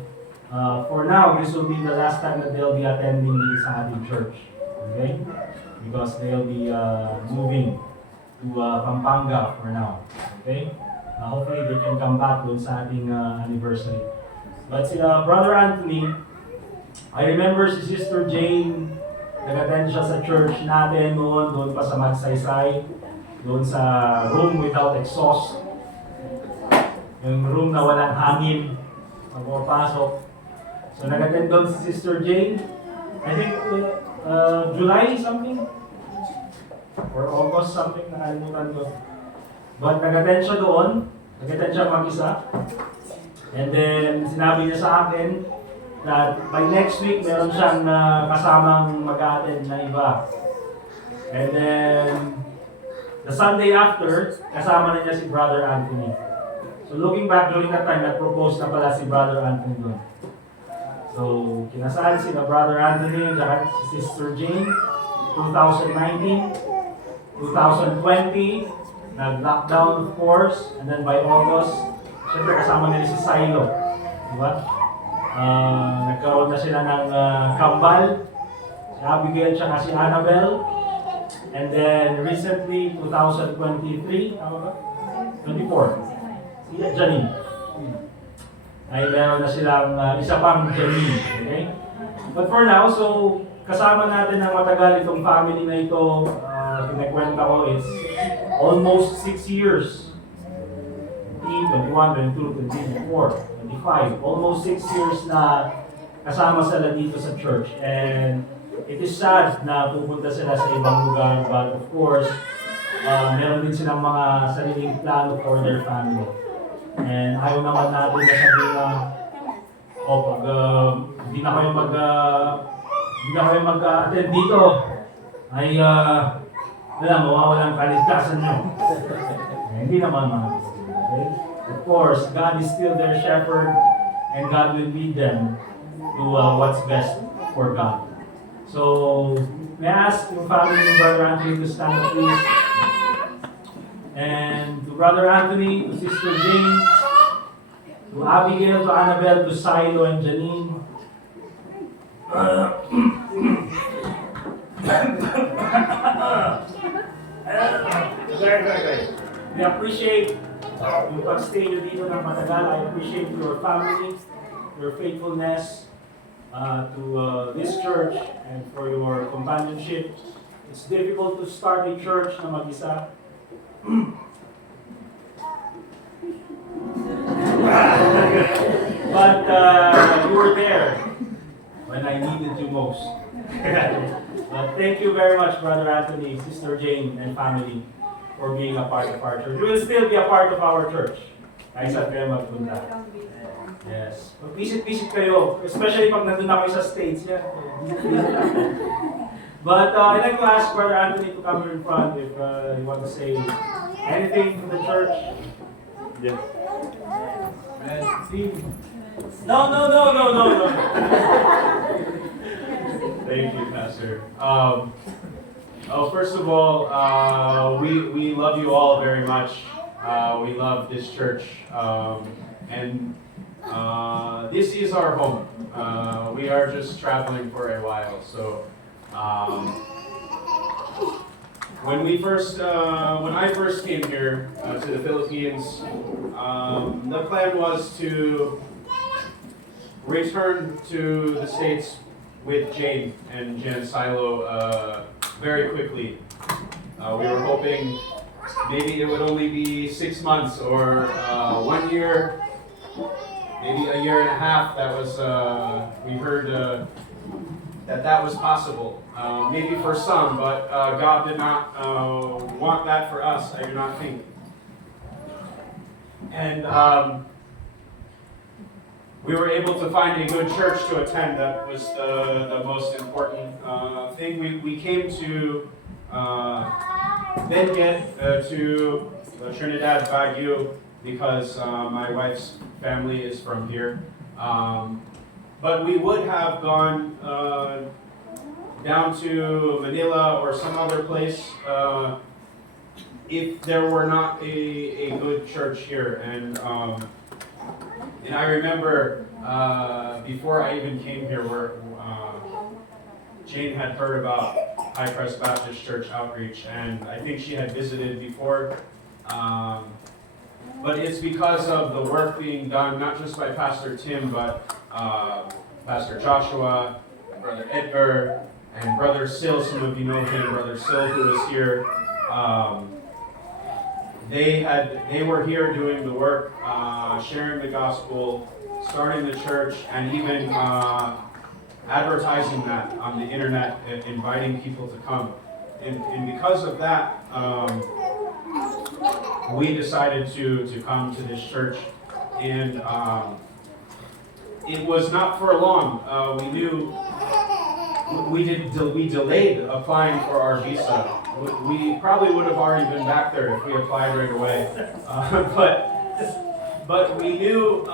For now, this will be the last time that they'll be attending sa ating church. Okay? Because they'll be moving to Pampanga for now. Okay? Hopefully they can come back doon sa ating anniversary. But si Brother Anthony, I remember si Sister Jane, nag-attend siya sa church natin noon, doon pa sa Magsaysay, doon sa room without exhaust. Yung room na walang hangin, pagpapasok. So nag-attend doon si Sister Jane, I think July something? Or August something, nakalimutan ko. But nag-attend siya doon, nag-attend siya mag-isa. And then sinabi niya sa akin that by next week meron siyang kasamang mag-attend na iba. And then the Sunday after, kasama na niya si Brother Anthony. So looking back during that time, nag-propose na pala si Brother Anthony doon. So, kinasal si Brother Anthony at si Sister Jane, 2019, 2020, nag-lockdown of course, and then by August, syempre kasama nila si Silo, diba? Nagkaroon na sila ng kambal, si Abigail at si Annabelle, and then recently, 2023, tama ba? 24, si Janine. Ay meron na silang isa pang Janine, okay? But for now, so kasama natin ng matagal itong family na ito, kinakwenta ko is almost 6 years. 21, 22, 23, 24, 25, almost 6 years na kasama sila dito sa church. And it is sad na pupunta sila sa ibang lugar, but of course, meron din silang mga sariling plano for their family. And ayaw naman natin na sabihin na, pag hindi na kayo mag-attend dito, ay mawawalan kaligtasan nyo. Hindi naman mga. Okay? Of course, God is still their shepherd, and God will lead them to what's best for God. So, may I ask yung family ng Brother Anthony to stand up, please? And to Brother Anthony, to Sister Jane, to Abigail, to Annabelle, to Silo and Janine. We appreciate yung pag-stay nyo dito ng matagal. I appreciate your family, your faithfulness to this church, and for your companionship. It's difficult to start a church na mag-isa. But you were there when I needed you most. But thank you very much, Brother Anthony, Sister Jane, and family for being a part of our church. You will still be a part of our church. Kahit saan kayo magpunta. Yes. Mag-visit-visit kayo, especially pag nandun na kayo sa States. Yeah. But I'd like to ask Brother Anthony to come here in front if you want to say anything to the church. Yes. No. Thank you, Pastor. First of all, we love you all very much. We love this church, and this is our home. We are just traveling for a while, so. When I first came here to the Philippines, the plan was to return to the States with Jane and Jen Silo very quickly. We were hoping maybe it would only be 6 months or 1 year, maybe a year and a half. That was we heard that was possible. Maybe for some, but God did not want that for us, I do not think. And we were able to find a good church to attend. That was the most important thing. We came to Benguet, to Trinidad, Baguio, because my wife's family is from here. But we would have gone down to Manila or some other place if there were not a good church here. And I remember before I even came here, where Jane had heard about High Crest Baptist Church outreach, and I think she had visited before. But it's because of the work being done, not just by Pastor Tim, but Pastor Joshua, Brother Edgar, and Brother Sil. Some of you know him, Brother Sil, who was here. They were here doing the work, sharing the gospel, starting the church, and even advertising that on the internet, inviting people to come. And because of that, we decided to come to this church. And it was not for long. We knew we delayed applying for our visa. We probably would have already been back there if we applied right away. But we knew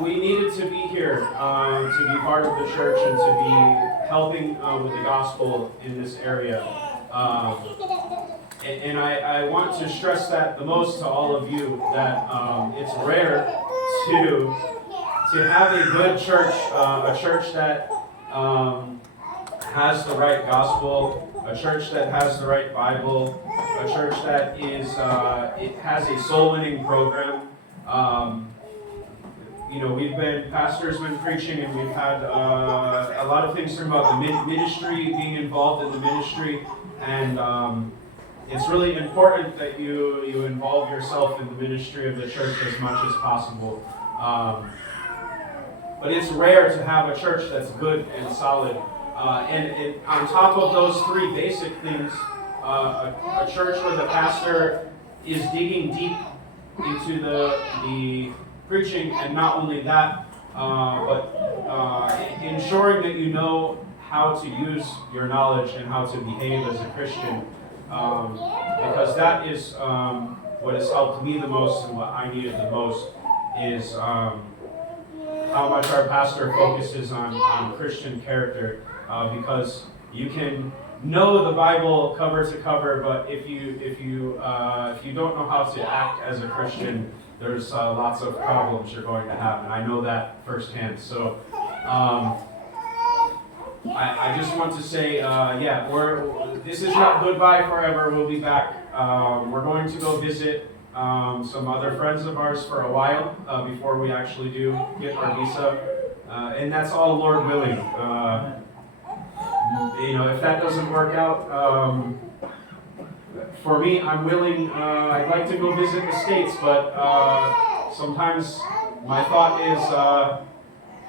we needed to be here to be part of the church and to be helping with the gospel in this area. And I want to stress that the most to all of you, that it's rare to have a good church, a church that has the right gospel, a church that has the right Bible, a church that is it has a soul-winning program. Pastor's been preaching, and we've had a lot of things about the ministry, being involved in the ministry, and it's really important that you involve yourself in the ministry of the church as much as possible. But it's rare to have a church that's good and solid. And on top of those three basic things, a church where the pastor is digging deep into the preaching, and not only that, but ensuring that you know how to use your knowledge and how to behave as a Christian. Because that is what has helped me the most, and what I needed the most is how much our pastor focuses on Christian character. Because you can know the Bible cover to cover, but if you don't know how to act as a Christian, there's lots of problems you're going to have, and I know that firsthand. So I just want to say, this is not goodbye forever. We'll be back. We're going to go visit some other friends of ours for a while before we actually do get our visa, and that's all Lord willing. If that doesn't work out, for me, I'm willing. I'd like to go visit the States, but sometimes my thought is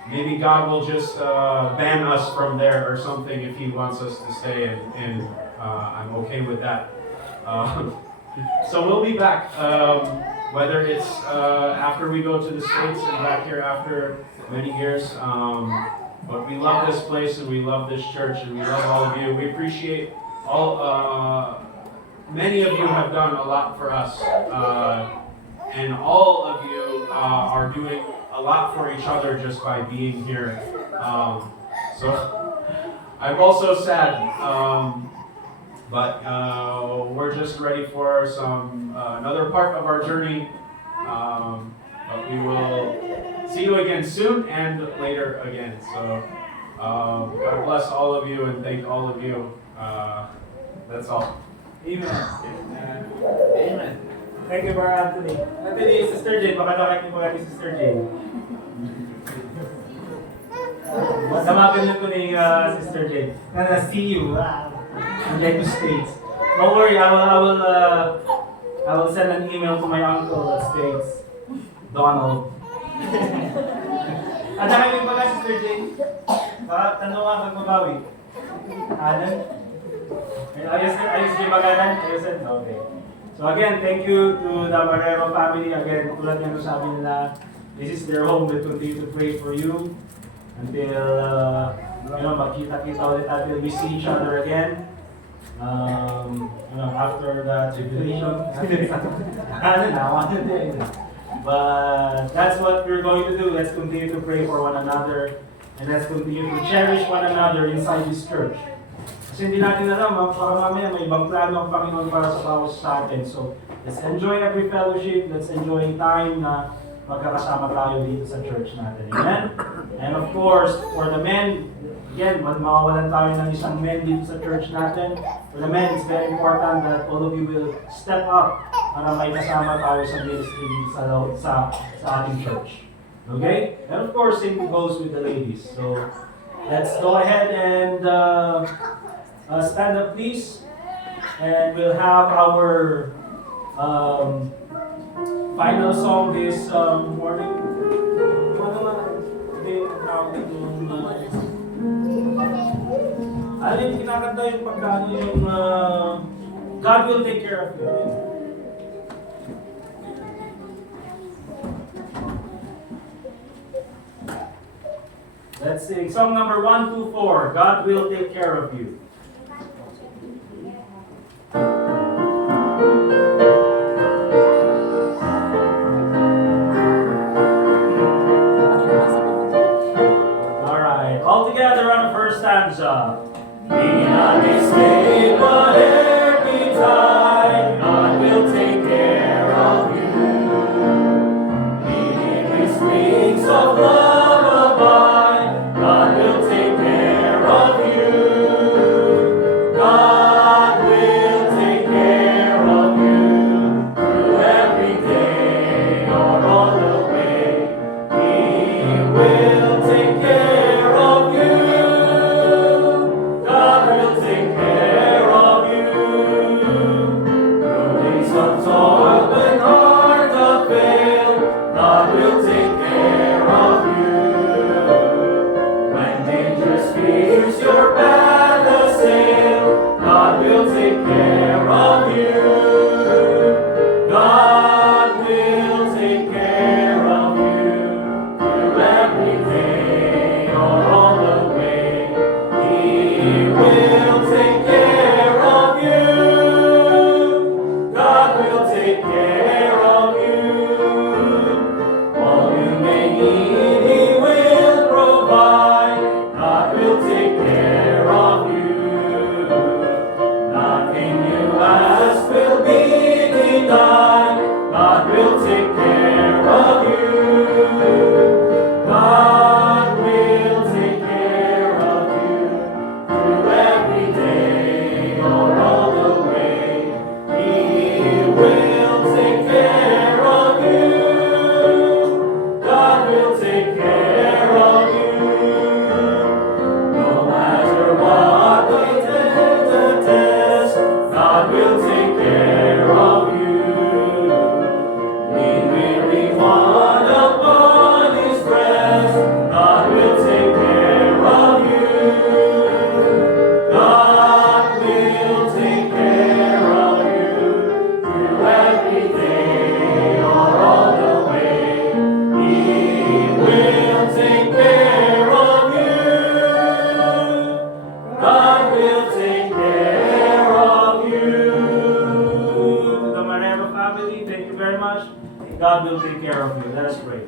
maybe God will just ban us from there or something if He wants us to stay, and I'm okay with that. So we'll be back, whether it's after we go to the States and back here after many years. But we love this place, and we love this church, and we love all of you. We appreciate all. Many of you have done a lot for us, and all of you are doing a lot for each other just by being here. So I'm also sad, but we're just ready for some another part of our journey. But we will see you again soon and later again. So God bless all of you and thank all of you. That's all. Amen. Amen. Thank you, Brother Anthony. Anthony, Sister Jane, pakadakit mo kay Sister Jane. Samakin niyo ko ni Sister Jane. And see you in the States. Don't worry, I will send an email to my uncle at States, Donald. At saka yung mga Sister Jane, tanong nga magbabawi. Alan? Ayos yung magalan? Ayusin? Okay. So again, thank you to the Barrero family. Again, tulad nga sabi nila, this is their home. They continue to pray for you until magkita-kita ulit until we see each other again. After that tribulation, but that's what we're going to do. Let's continue to pray for one another and let's continue to cherish one another inside this church. Kasi hindi natin alam, baka mamaya may ibang plano ang Panginoon para sa bawat sa atin. So, let's enjoy every fellowship, let's enjoy time na magkakasama tayo dito sa church natin. Amen? And of course, for the men, again, mawawalan tayo ng isang men dito sa church natin. For the men, it's very important that all of you will step up para may kasama tayo sa ministry dito sa ating church. Okay? And of course, same goes with the ladies. So, let's go ahead and stand up, please. And we'll have our final song this morning. Ano yung kinakanta yung pagkano yung God will take care of you. Let's sing song number 124. God will take care of you. All right, all together on the first stanza. Be not dismayed, but every time God will take care of you. Leading His wings of love abide, God will take care of you. God will take care of you through every day or all the way. He will take care of you. God will take care of you. Through days of toil when heart doth fail, God will take care of you. When dangerous fears your path assail, God will take care of you. God will take care of you through every day or all the way. He will take care of you. God will take care of you. All you may need, He will provide. God will take care of you. Nothing you ask will be denied. God will take care of you. God will take care of you through every day or all the way. He will take care of you. God will take care of you. No matter what the test, God will take care of you. Lead weary one upon His breast, God will take care of you. God will take care of you through every day or all the way. He will take care of you. God will take care of you. To the Marero family, thank you very much. God will take care of you. Let us pray.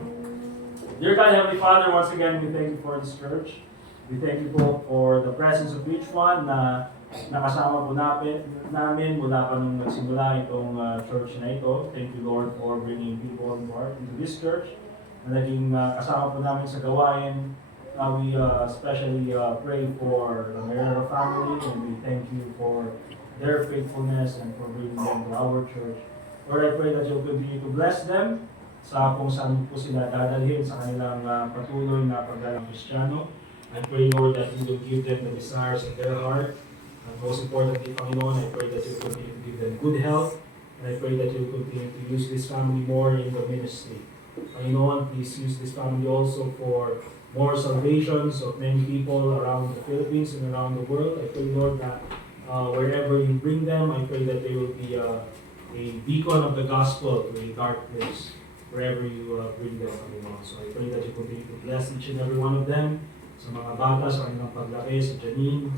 Dear God, Heavenly Father, once again, we thank you for this church. We thank you po for the presence of each one na nakasama po namin mula pa nung nagsimula itong church na ito. Thank you, Lord, for bringing people into this church na naging kasama po namin sa gawain. We especially pray for the Marero family and we thank you for their faithfulness and for bringing them to our church. Lord, I pray that you'll continue to bless them sa kung saan po sila dadalhin sa kanilang patuloy na pagdalang Kristiyano. I pray, Lord, that you will give them the desires of their heart. And most importantly, Panginoon, I pray that you will continue to give them good health. And I pray that you will continue to use this family more in the ministry. Panginoon, please use this family also for more salvations of many people around the Philippines and around the world. I pray, Lord, that wherever you bring them, I pray that they will be a beacon of the gospel to a dark place, wherever you bring them, Panginoon. So I pray that you continue to bless each and every one of them. Sa mga bata, sa kanilang paglaki, si Janine,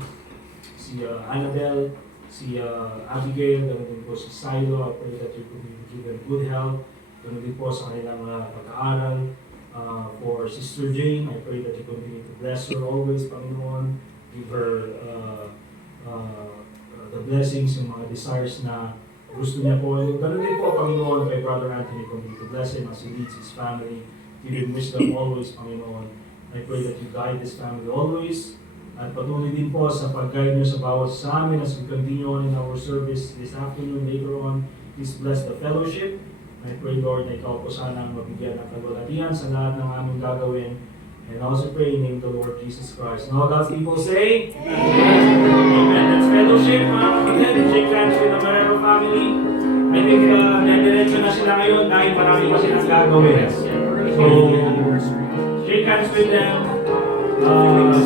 si Annabelle, si Abigail, ganoon din po si Silo. I pray that you could give them good health. Ganoon din po sa kanilang pag-aaral. For Sister Jane, I pray that you continue to bless her always, Panginoon. Give her the blessings, yung mga desires na gusto niya po. Ganoon din po, Panginoon, kay Brother Anthony, continue to bless him as he leads his family. Give him wisdom always, Panginoon. I pray that you guide this family always. At patuloy din po sa pag-guide niyo sa bawat sa amin as we continue on in our service this afternoon, later on. Please bless the fellowship. I pray, Lord, na ikaw po sanang mabigyan ng kalwalatian sa lahat ng aming gagawin. And also pray in the name of the Lord Jesus Christ. And all God's people say, Amen. That's fellowship, mga kapatid. Shake hands with the Marero family. I think nadiretso na sila ngayon dahil marami pa silang gagawin. So, shake hands with them.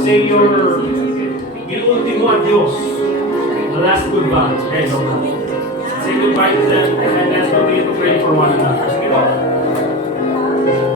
Say your ultimo adios. The last goodbye. Okay, no? Say goodbye to them and let's continue to pray for one another. Sige po.